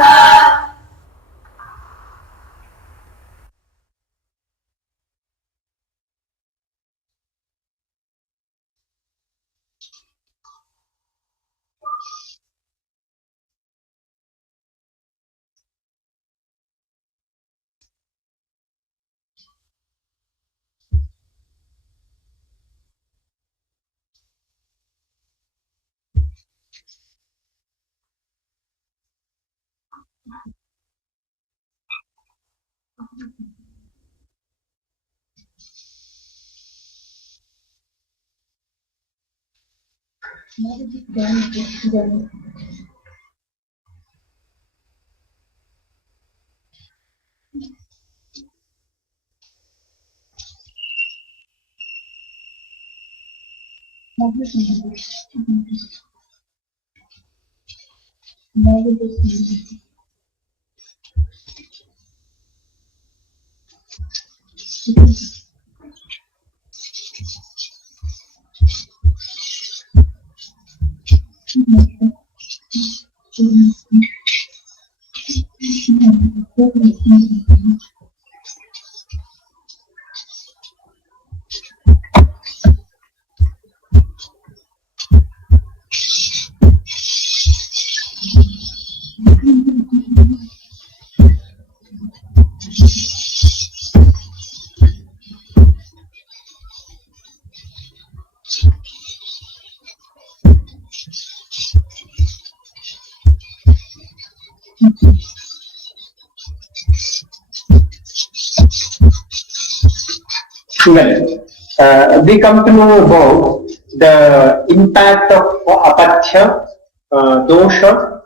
Well, we come to know about the impact of apatya, dosha,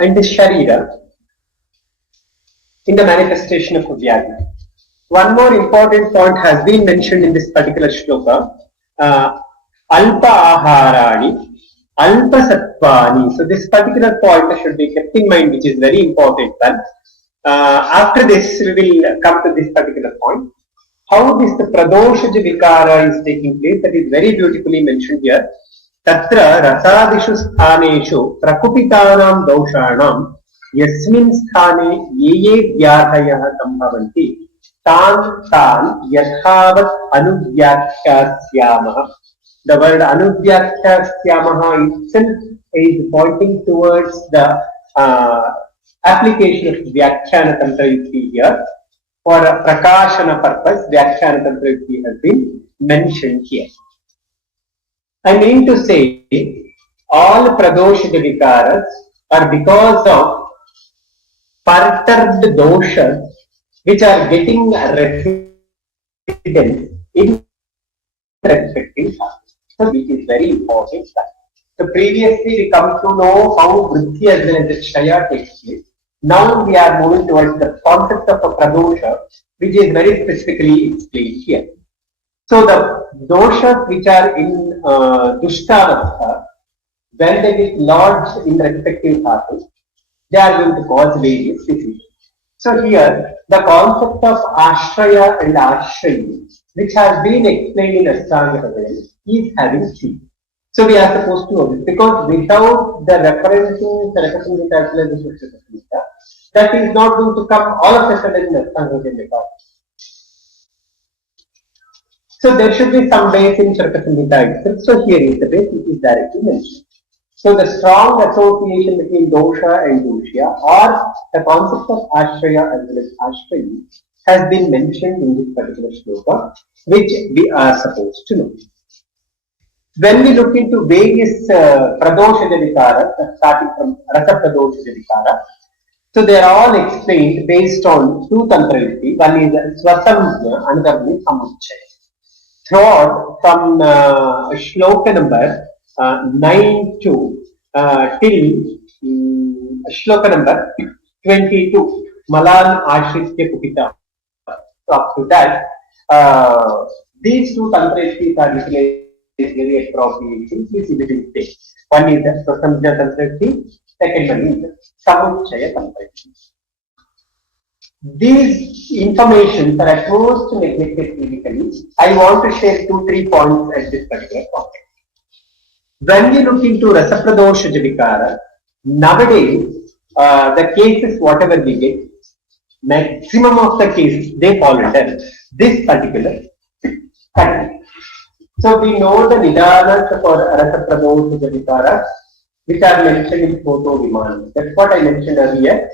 and the sharira in the manifestation of vyagi. One more important point has been mentioned in this particular shloka, alpa aharani, alpa sattvani. So this particular point should be kept in mind, which is very important one. After this, we will come to this particular point. How this the pradoshaja vikara is taking place, that is very beautifully mentioned here. Tatra rasadishu sthaneshu prakupitanam doshanam yasmin sthane ye vyadhayah sambhavanti tan yathavat anuvyakyasyamah. The word anuvyakyasyamah itself is pointing towards the application of Vyakhyana Tantra Yukti here. For a prakashana purpose, Vyakhyana Tantra Yukti has been mentioned here. I mean to say, all pradoshaja vikaras are because of perturbed doshas which are getting residence in respective houses. So, which is very important. So, previously we come to know how vritti as well as the kshaya takes place. Now we are moving towards the concept of a pradosha, which is very specifically explained here. So the doshas which are in dushtavatha, when they get lodged in respective causes, they are going to cause various diseases. So here the concept of ashraya and ashrayi, which has been explained in Ashtanga Hridaya, is having three. So we are supposed to know this, because without the reference to Charaka Samhita as well as the Shreevathsa Samhita, that is not going to come all of a sudden in Ashtanga Hridaya. So there should be some base in Charaka Samhita itself. So here is the base which is directly mentioned. So the strong association between dosha and dushya, or the concept of ashraya as well as ashrayi, has been mentioned in this particular shloka, which we are supposed to know. When we look into various pradoshaja vikaras, starting from rasa pradoshaja vikara, so they are all explained based on two tantra yukti. One is swasamjna, another one is samuchaya. Throughout from shloka number 9 to till shloka number 22, Malan Ashritya Kupita. So up to that, these two tantra yuktis are utilized very appropriately. Please see the mistake. One is the Swasamjna Tantra Yukti, second one is the Samuchaya Tantra Yukti. These informations are at most neglected clinically. I want to share 2-3 points at this particular point. When we look into Rasapradoshaja Vikara, nowadays the cases whatever we get, maximum of the cases they fall under this particular category. So we know the nidanas for Rasapradoshaja Vikara, which are mentioned in Photo Viman. That's what I mentioned earlier.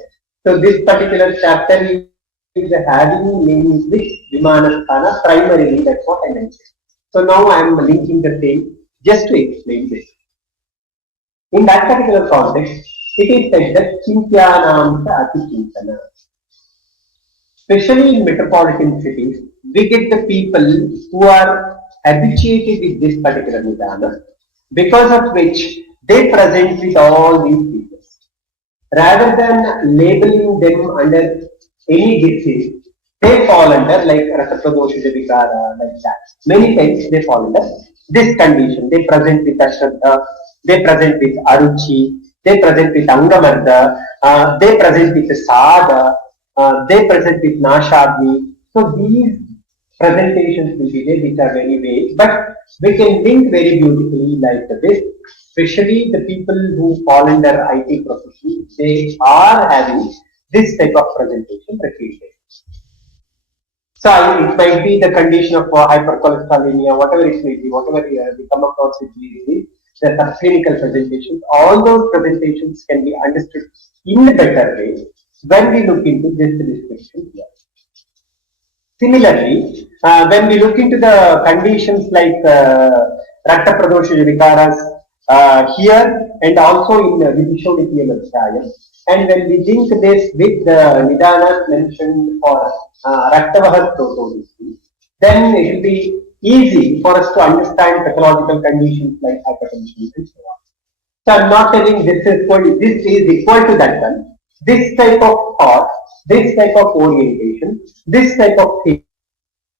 So this particular chapter is having names with Vimanasthana primarily. That's what I mentioned. So now I am linking the same just to explain this. In that particular context, it is said that Chintyanam Ati Chintana. Especially in metropolitan cities, we get the people who are habituated with this particular nidana, because of which they present with all these people. Rather than labeling them under any disease, they fall under like Rasapradoshaja Vikara, like that. Many times they fall under this condition. They present with Ashraddha, they present with Aruchi, they present with Angamarda, they present with Sada, they present with Nashadni. So these presentations will be there, which are very vague, but we can think very beautifully like this. Especially the people who fall under IT profession, they are having this type of presentation repeated. So it might be the condition of hypercholesterolemia, whatever it may be, whatever we come across with the subclinical presentations. All those presentations can be understood in a better way when we look into this description here. Similarly, when we look into the conditions like Rakta Pradoshaja Vikaras here and also in Vidishoditya Adhyayam, and when we link this with the Nidanas mentioned for Raktavahas Protodisi, then it will be easy for us to understand pathological conditions like hypertension and so on. So I'm not telling this is equal to that one. This type of thought, this type of orientation, this type of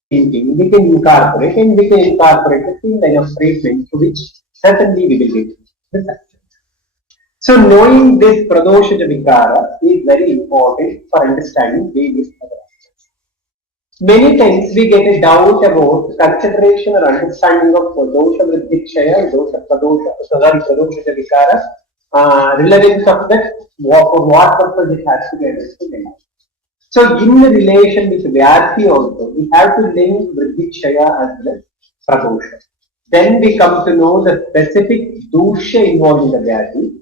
thinking, we can incorporate the same line of treatment to which certainly we will get the success. So knowing this pradoshaja vikara is very important for understanding various other aspects. Many times we get a doubt about consideration or understanding of dosha vridhikshaya, pradoshaja vikara, relevance of that, for what purpose it has to be understood. So in relation with Vyadhi also, we have to link Vridhikshaya as well as Pradosha. Then we come to know the specific dusha involved in the Vyadhi,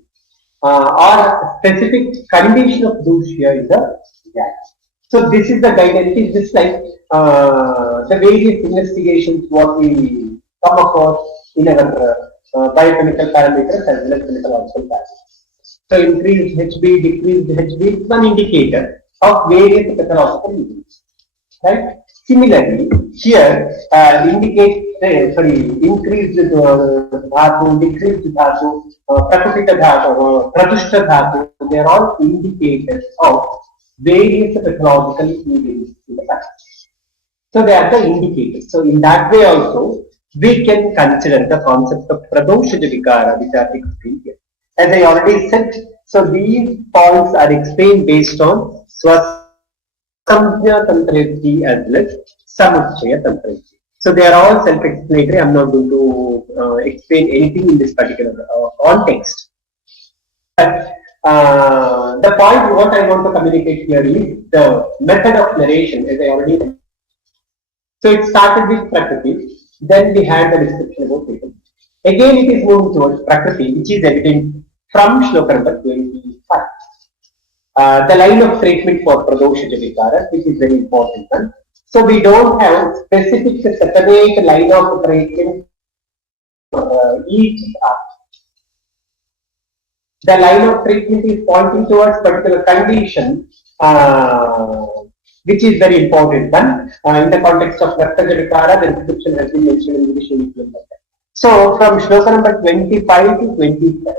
or specific condition of dusha in the Vyadhi. So this is the guidance. It is just like the various investigations what we come across in our biochemical parameters as well as clinical parameters. So increased HB, decreased HB is one indicator of various pathological diseases, right? Similarly, here increased dhatu, decreased dhatu, prakutita dhatu, pradushta dhatu, they are all indicators of various pathological events in the past. So they are the indicators. So in that way also, we can consider the concept of pradoshaja vikara, which are explained here. As I already said, so these points are explained based on Swasamjna Tantreti as well as Samuchaya Tantreti. So they are all self-explanatory. I am not going to explain anything in this particular context. But the point what I want to communicate here is the method of narration, as I already said. So it started with Prakriti, then we had the description about people. Again, it is moving towards Prakriti, which is evident from shloka number 25. The line of treatment for Pradoshaja Vikara, which is very important one. So we don't have specific separate line of treatment for each part. The line of treatment is pointing towards particular condition, which is very important one. In the context of Raktaja Vikara, the description has been mentioned in the Shreevathsa. So from shloka number 25 to 27,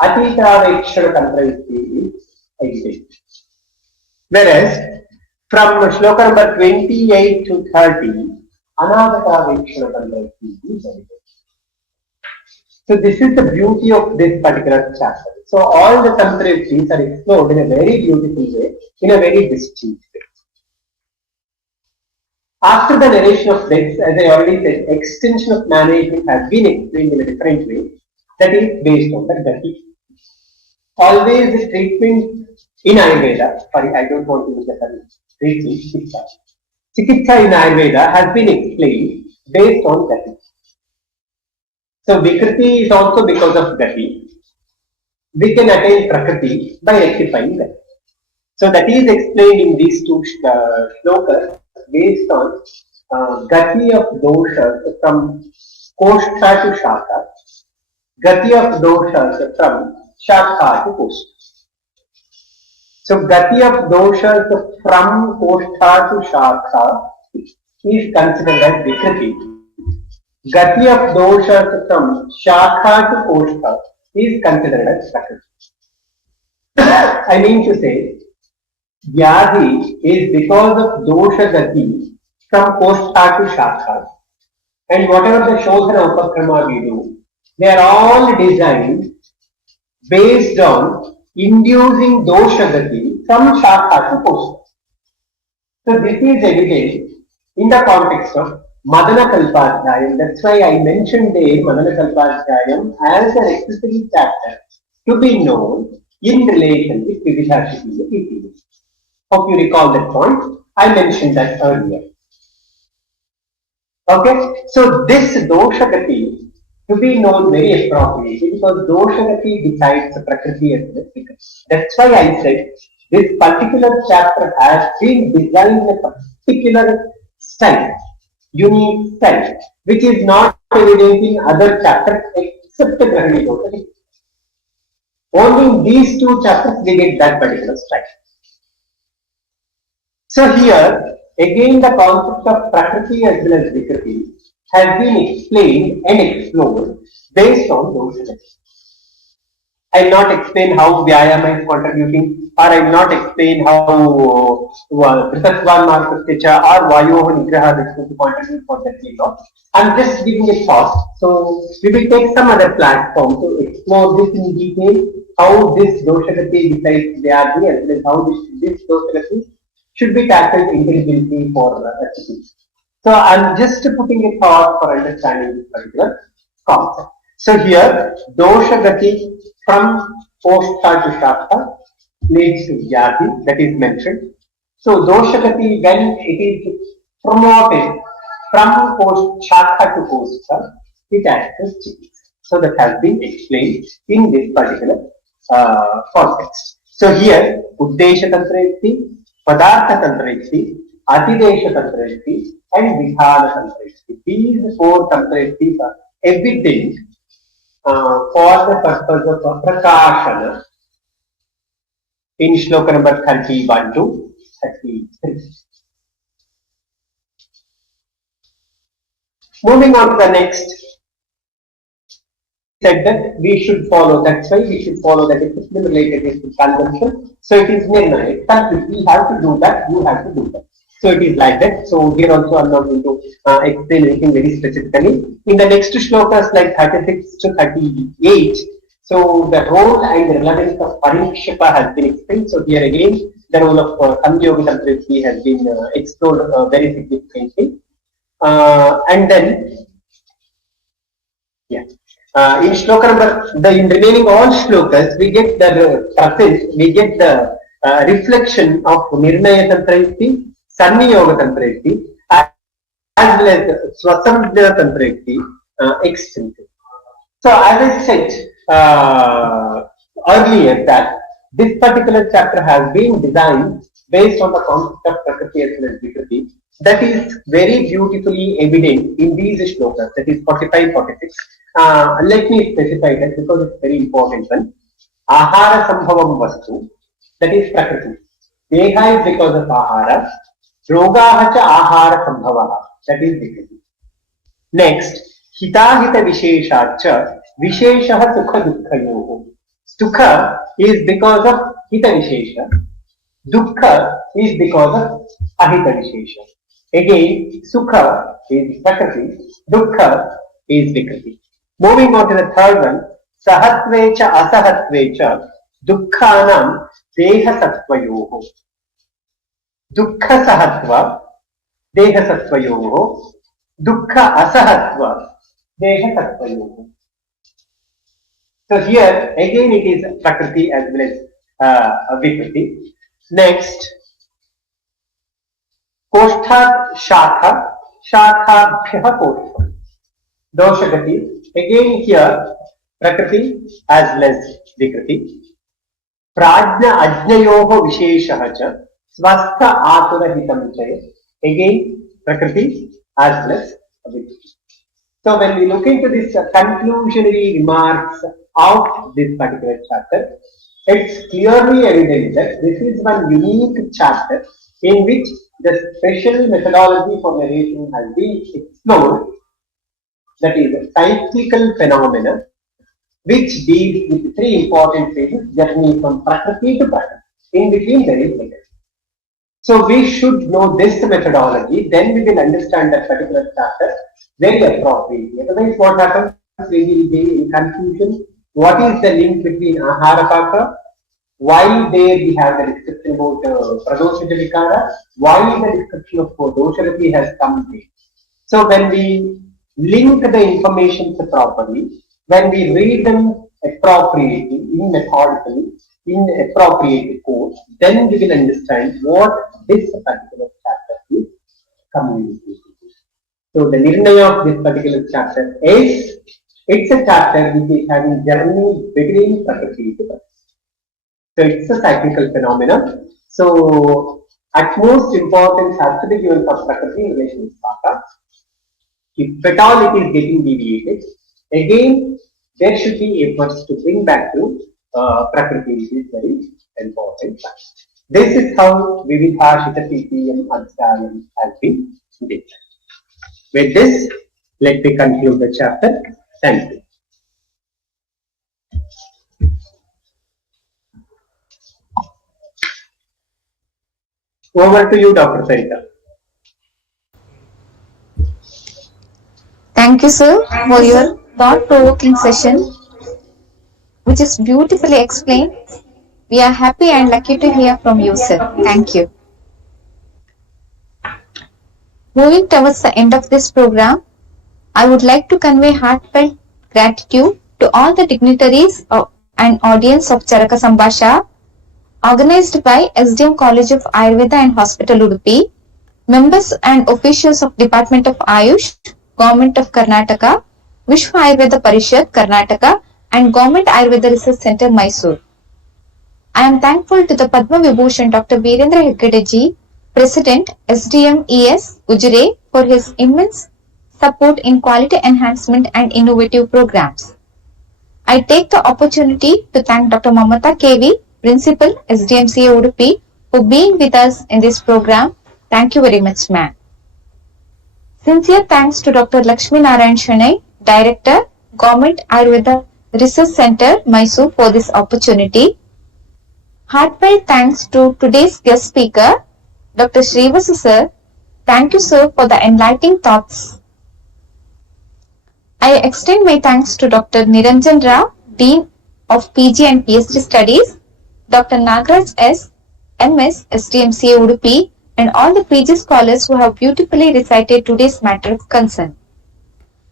Atitavekshana Tantra is explained. Whereas from shloka number 28 to 30, Anagata Tantra is explained. So this is the beauty of this particular chapter. So all the tantras are explored in a very beautiful way, in a very distinct way. After the narration of this, as I already said, extension of management has been explained in a different way. That is based on the gati. Always the treatment in Ayurveda, sorry, I don't want to use the term treatment, Chikitsa. Chikitsa in Ayurveda has been explained based on gati. So Vikriti is also because of gati. We can attain Prakriti by rectifying gati. So that is explained in these two shlokas based on gati of doshas from Koshtha to Shaka, gati of doshas from Shaka to Koshtha. So gati of doshas from Koshtha to Shaka is considered as Vikriti. Gati of doshas from Shaka to Koshtha is considered as Prakriti. I mean to say, Vyadhi is because of dosha gati from Koshtha to Shaka, and whatever the Shodhana Upakrama we do, they are all designed based on inducing dosha gati from Shaka to Koshtha. So this is evident in the context of Madana Kalpadhyayam. That's why I mentioned there Madana Kalpadhyayam as a necessary chapter to be known in relation with Vividhashitiya PPD. Hope you recall that point. I mentioned that earlier. Okay, so this dosha gati to be known very appropriately because dosha gati decides the Prakriti as well as Vikriti. That's why I said this particular chapter has been designed in a particular style, unique style, which is not evident in other chapters except the Grahani dosha. Only in these two chapters we get that particular style. So here, Again, the concept of Prakriti as well as Vikriti has been explained and explored based on those steps. I will not explain how Vyayama is contributing, or I will not explain how Prithasvan Markastecha or Vayoha Nigraha is going to contribute for that field. I am just giving a thought. So, we will take some other platform to explore this in detail, how this Doshagati decides Vyadi as well as how this Doshagati should be tackled intelligently for recipes. So, I am just putting a thought for understanding this particular concept. So, here Doshagati from Postha to Shakha leads to Vyadi, that is mentioned. So, Doshagati, when it is promoted from Shakha to Postha, it acts as Chikitsa. So, that has been explained in this particular context. So, here Uddesha Tantrayakti, Padartha Tantrayakti, Atidesha Tantrayakti, and Vidhana Tantrayakti. These four Tantrayaktis are evident for the purpose of Prakashana in shloka number 31 to 33. Moving on to the next, said that we should follow, that's why we should follow the discipline related to consumption. So it is Nirnaya. We have to do that, you have to do that. So it is like that. So here also I am not going to explain anything very specifically. In the next shlokas like 36 to 38, so the role and the relevance of Parikshapa has been explained. So here again, the role of Samyoga Tantrayakti has been explored very significantly. And then, yeah. In shloka number, in remaining all shlokas, we get the present, we get the reflection of Nirnaya Tantrayakti, Sanniyoga Tantrayakti, as well as Swasamjna Tantrayakti extended. So, as I said earlier, that this particular chapter has been designed based on the concept of Prakriti as well as Vikriti. That is very beautifully evident in these shlokas, that is 45, 46. Let me specify that because it's very important one. Ahara Sambhavam Vastu, that is Prakriti. Deha is because of Ahara. Rogaha cha Ahara Sambhavaha, that is Vikriti. Next, Hitahita Visheshacha, Visheshaha Sukha Dukkhayoho. Sukha is because of Hita Vishesha. Dukkha is because of Ahita Vishesha. Again, Sukha is Prakriti, Dukkha is Vikriti. Moving on to the third one, Sahatvecha Asahatvecha Dukkhanam Deha Sattvayoho. Dukkha Sahatva Deha Sattvayoho, Dukkha Asahatva Deha Sattvayoho. So here again it is Prakriti as well as Vikriti. Next, Koshtha Shakha, Shakhabhyaha Koshtha. Doshagati, again here Prakriti as well as Vikriti. Prajna Ajnayoho Visheshaha cha, Swastha Atura Hitam cha. Again Prakriti as well as Vikriti. So when we look into this conclusionary remarks of this particular chapter, it's clearly evident that this is one unique chapter in which the special methodology for narration has been explored, that is a cyclical phenomena which deals with three important phases, journey from Prakriti to Prakriti. In between there is Vikriti. So we should know this methodology, then we will understand that particular chapter very appropriately. Otherwise what happens, we will be in confusion. What is the link between Ahara Patra? Why there we have the description about Pradosha Vikara? Why the description of Doshagati has come there? So when we link the information properly, when we read them appropriately, methodically, in appropriate course, then we will understand what this particular chapter is communicating. So the Nirnaya of this particular chapter is, it's a chapter which is having journey between Prakriti to Prakriti. So it's a cyclical phenomenon. So utmost importance has to be given for Prakriti in relation to Shaka. If at all it is getting deviated, again there should be efforts to bring back to Prakriti, which is very important. This is how Vivibhashita PPM Adhyayam has been done. With this, let me conclude the chapter. Thank you. Over to you, Dr. Sarita. Thank you, sir, for your thought-provoking session, which is beautifully explained. We are happy and lucky to hear from you, sir. Thank you. Moving towards the end of this program, I would like to convey heartfelt gratitude to all the dignitaries and audience of Charaka Sambhasha, organized by SDM College of Ayurveda and Hospital Udupi, members and officials of Department of Ayush, Government of Karnataka, Vishwa Ayurveda Parishad Karnataka, and Government Ayurveda Research Center Mysore. I am thankful to the Padma Vibhushan Dr. Virendra Heggadeji, President SDM ES Ujire, for his immense support in quality enhancement and innovative programs. I take the opportunity to thank Dr. Mamata KV, Principal SDMCA Udupi, for being with us in this program. Thank you very much, ma'am. Sincere thanks to Dr. Lakshmi Narayan Shanai, Director, Government Ayurveda Research Center, Mysore, for this opportunity. Heartfelt thanks to today's guest speaker, Dr. Shreevathsa sir. Thank you, sir, for the enlightening thoughts. I extend my thanks to Dr. Niranjan Rao, Dean of PG and PhD Studies, Dr. Nagaraj S., MS, SDMCA Udupi, and all the PG scholars who have beautifully recited today's matter of concern.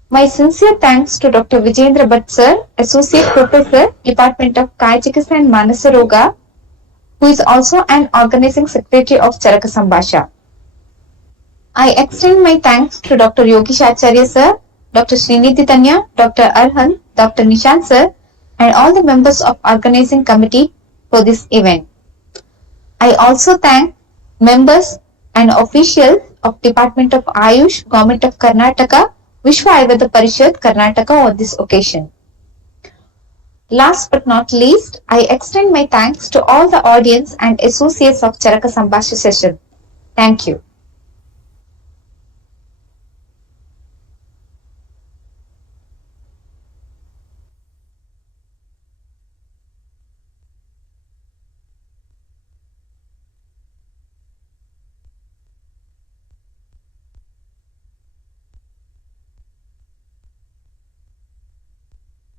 My sincere thanks to Dr. Vijendra Bhatt sir, Associate Professor, Department of Kaya Chikitsa and Manasa Roga, who is also an organizing secretary of Charaka Sambhasha. I extend my thanks to Dr. Yogesh Acharya sir, Dr. Srinidhi Tanya, Dr. Arhan, Dr. Nishant sir, and all the members of organizing committee for this event. I also thank members and officials of Department of Ayush, Government of Karnataka, Vishwa Ayurveda Parishad Karnataka on this occasion. Last but not least, I extend my thanks to all the audience and associates of Charaka Sambhasha session. Thank you.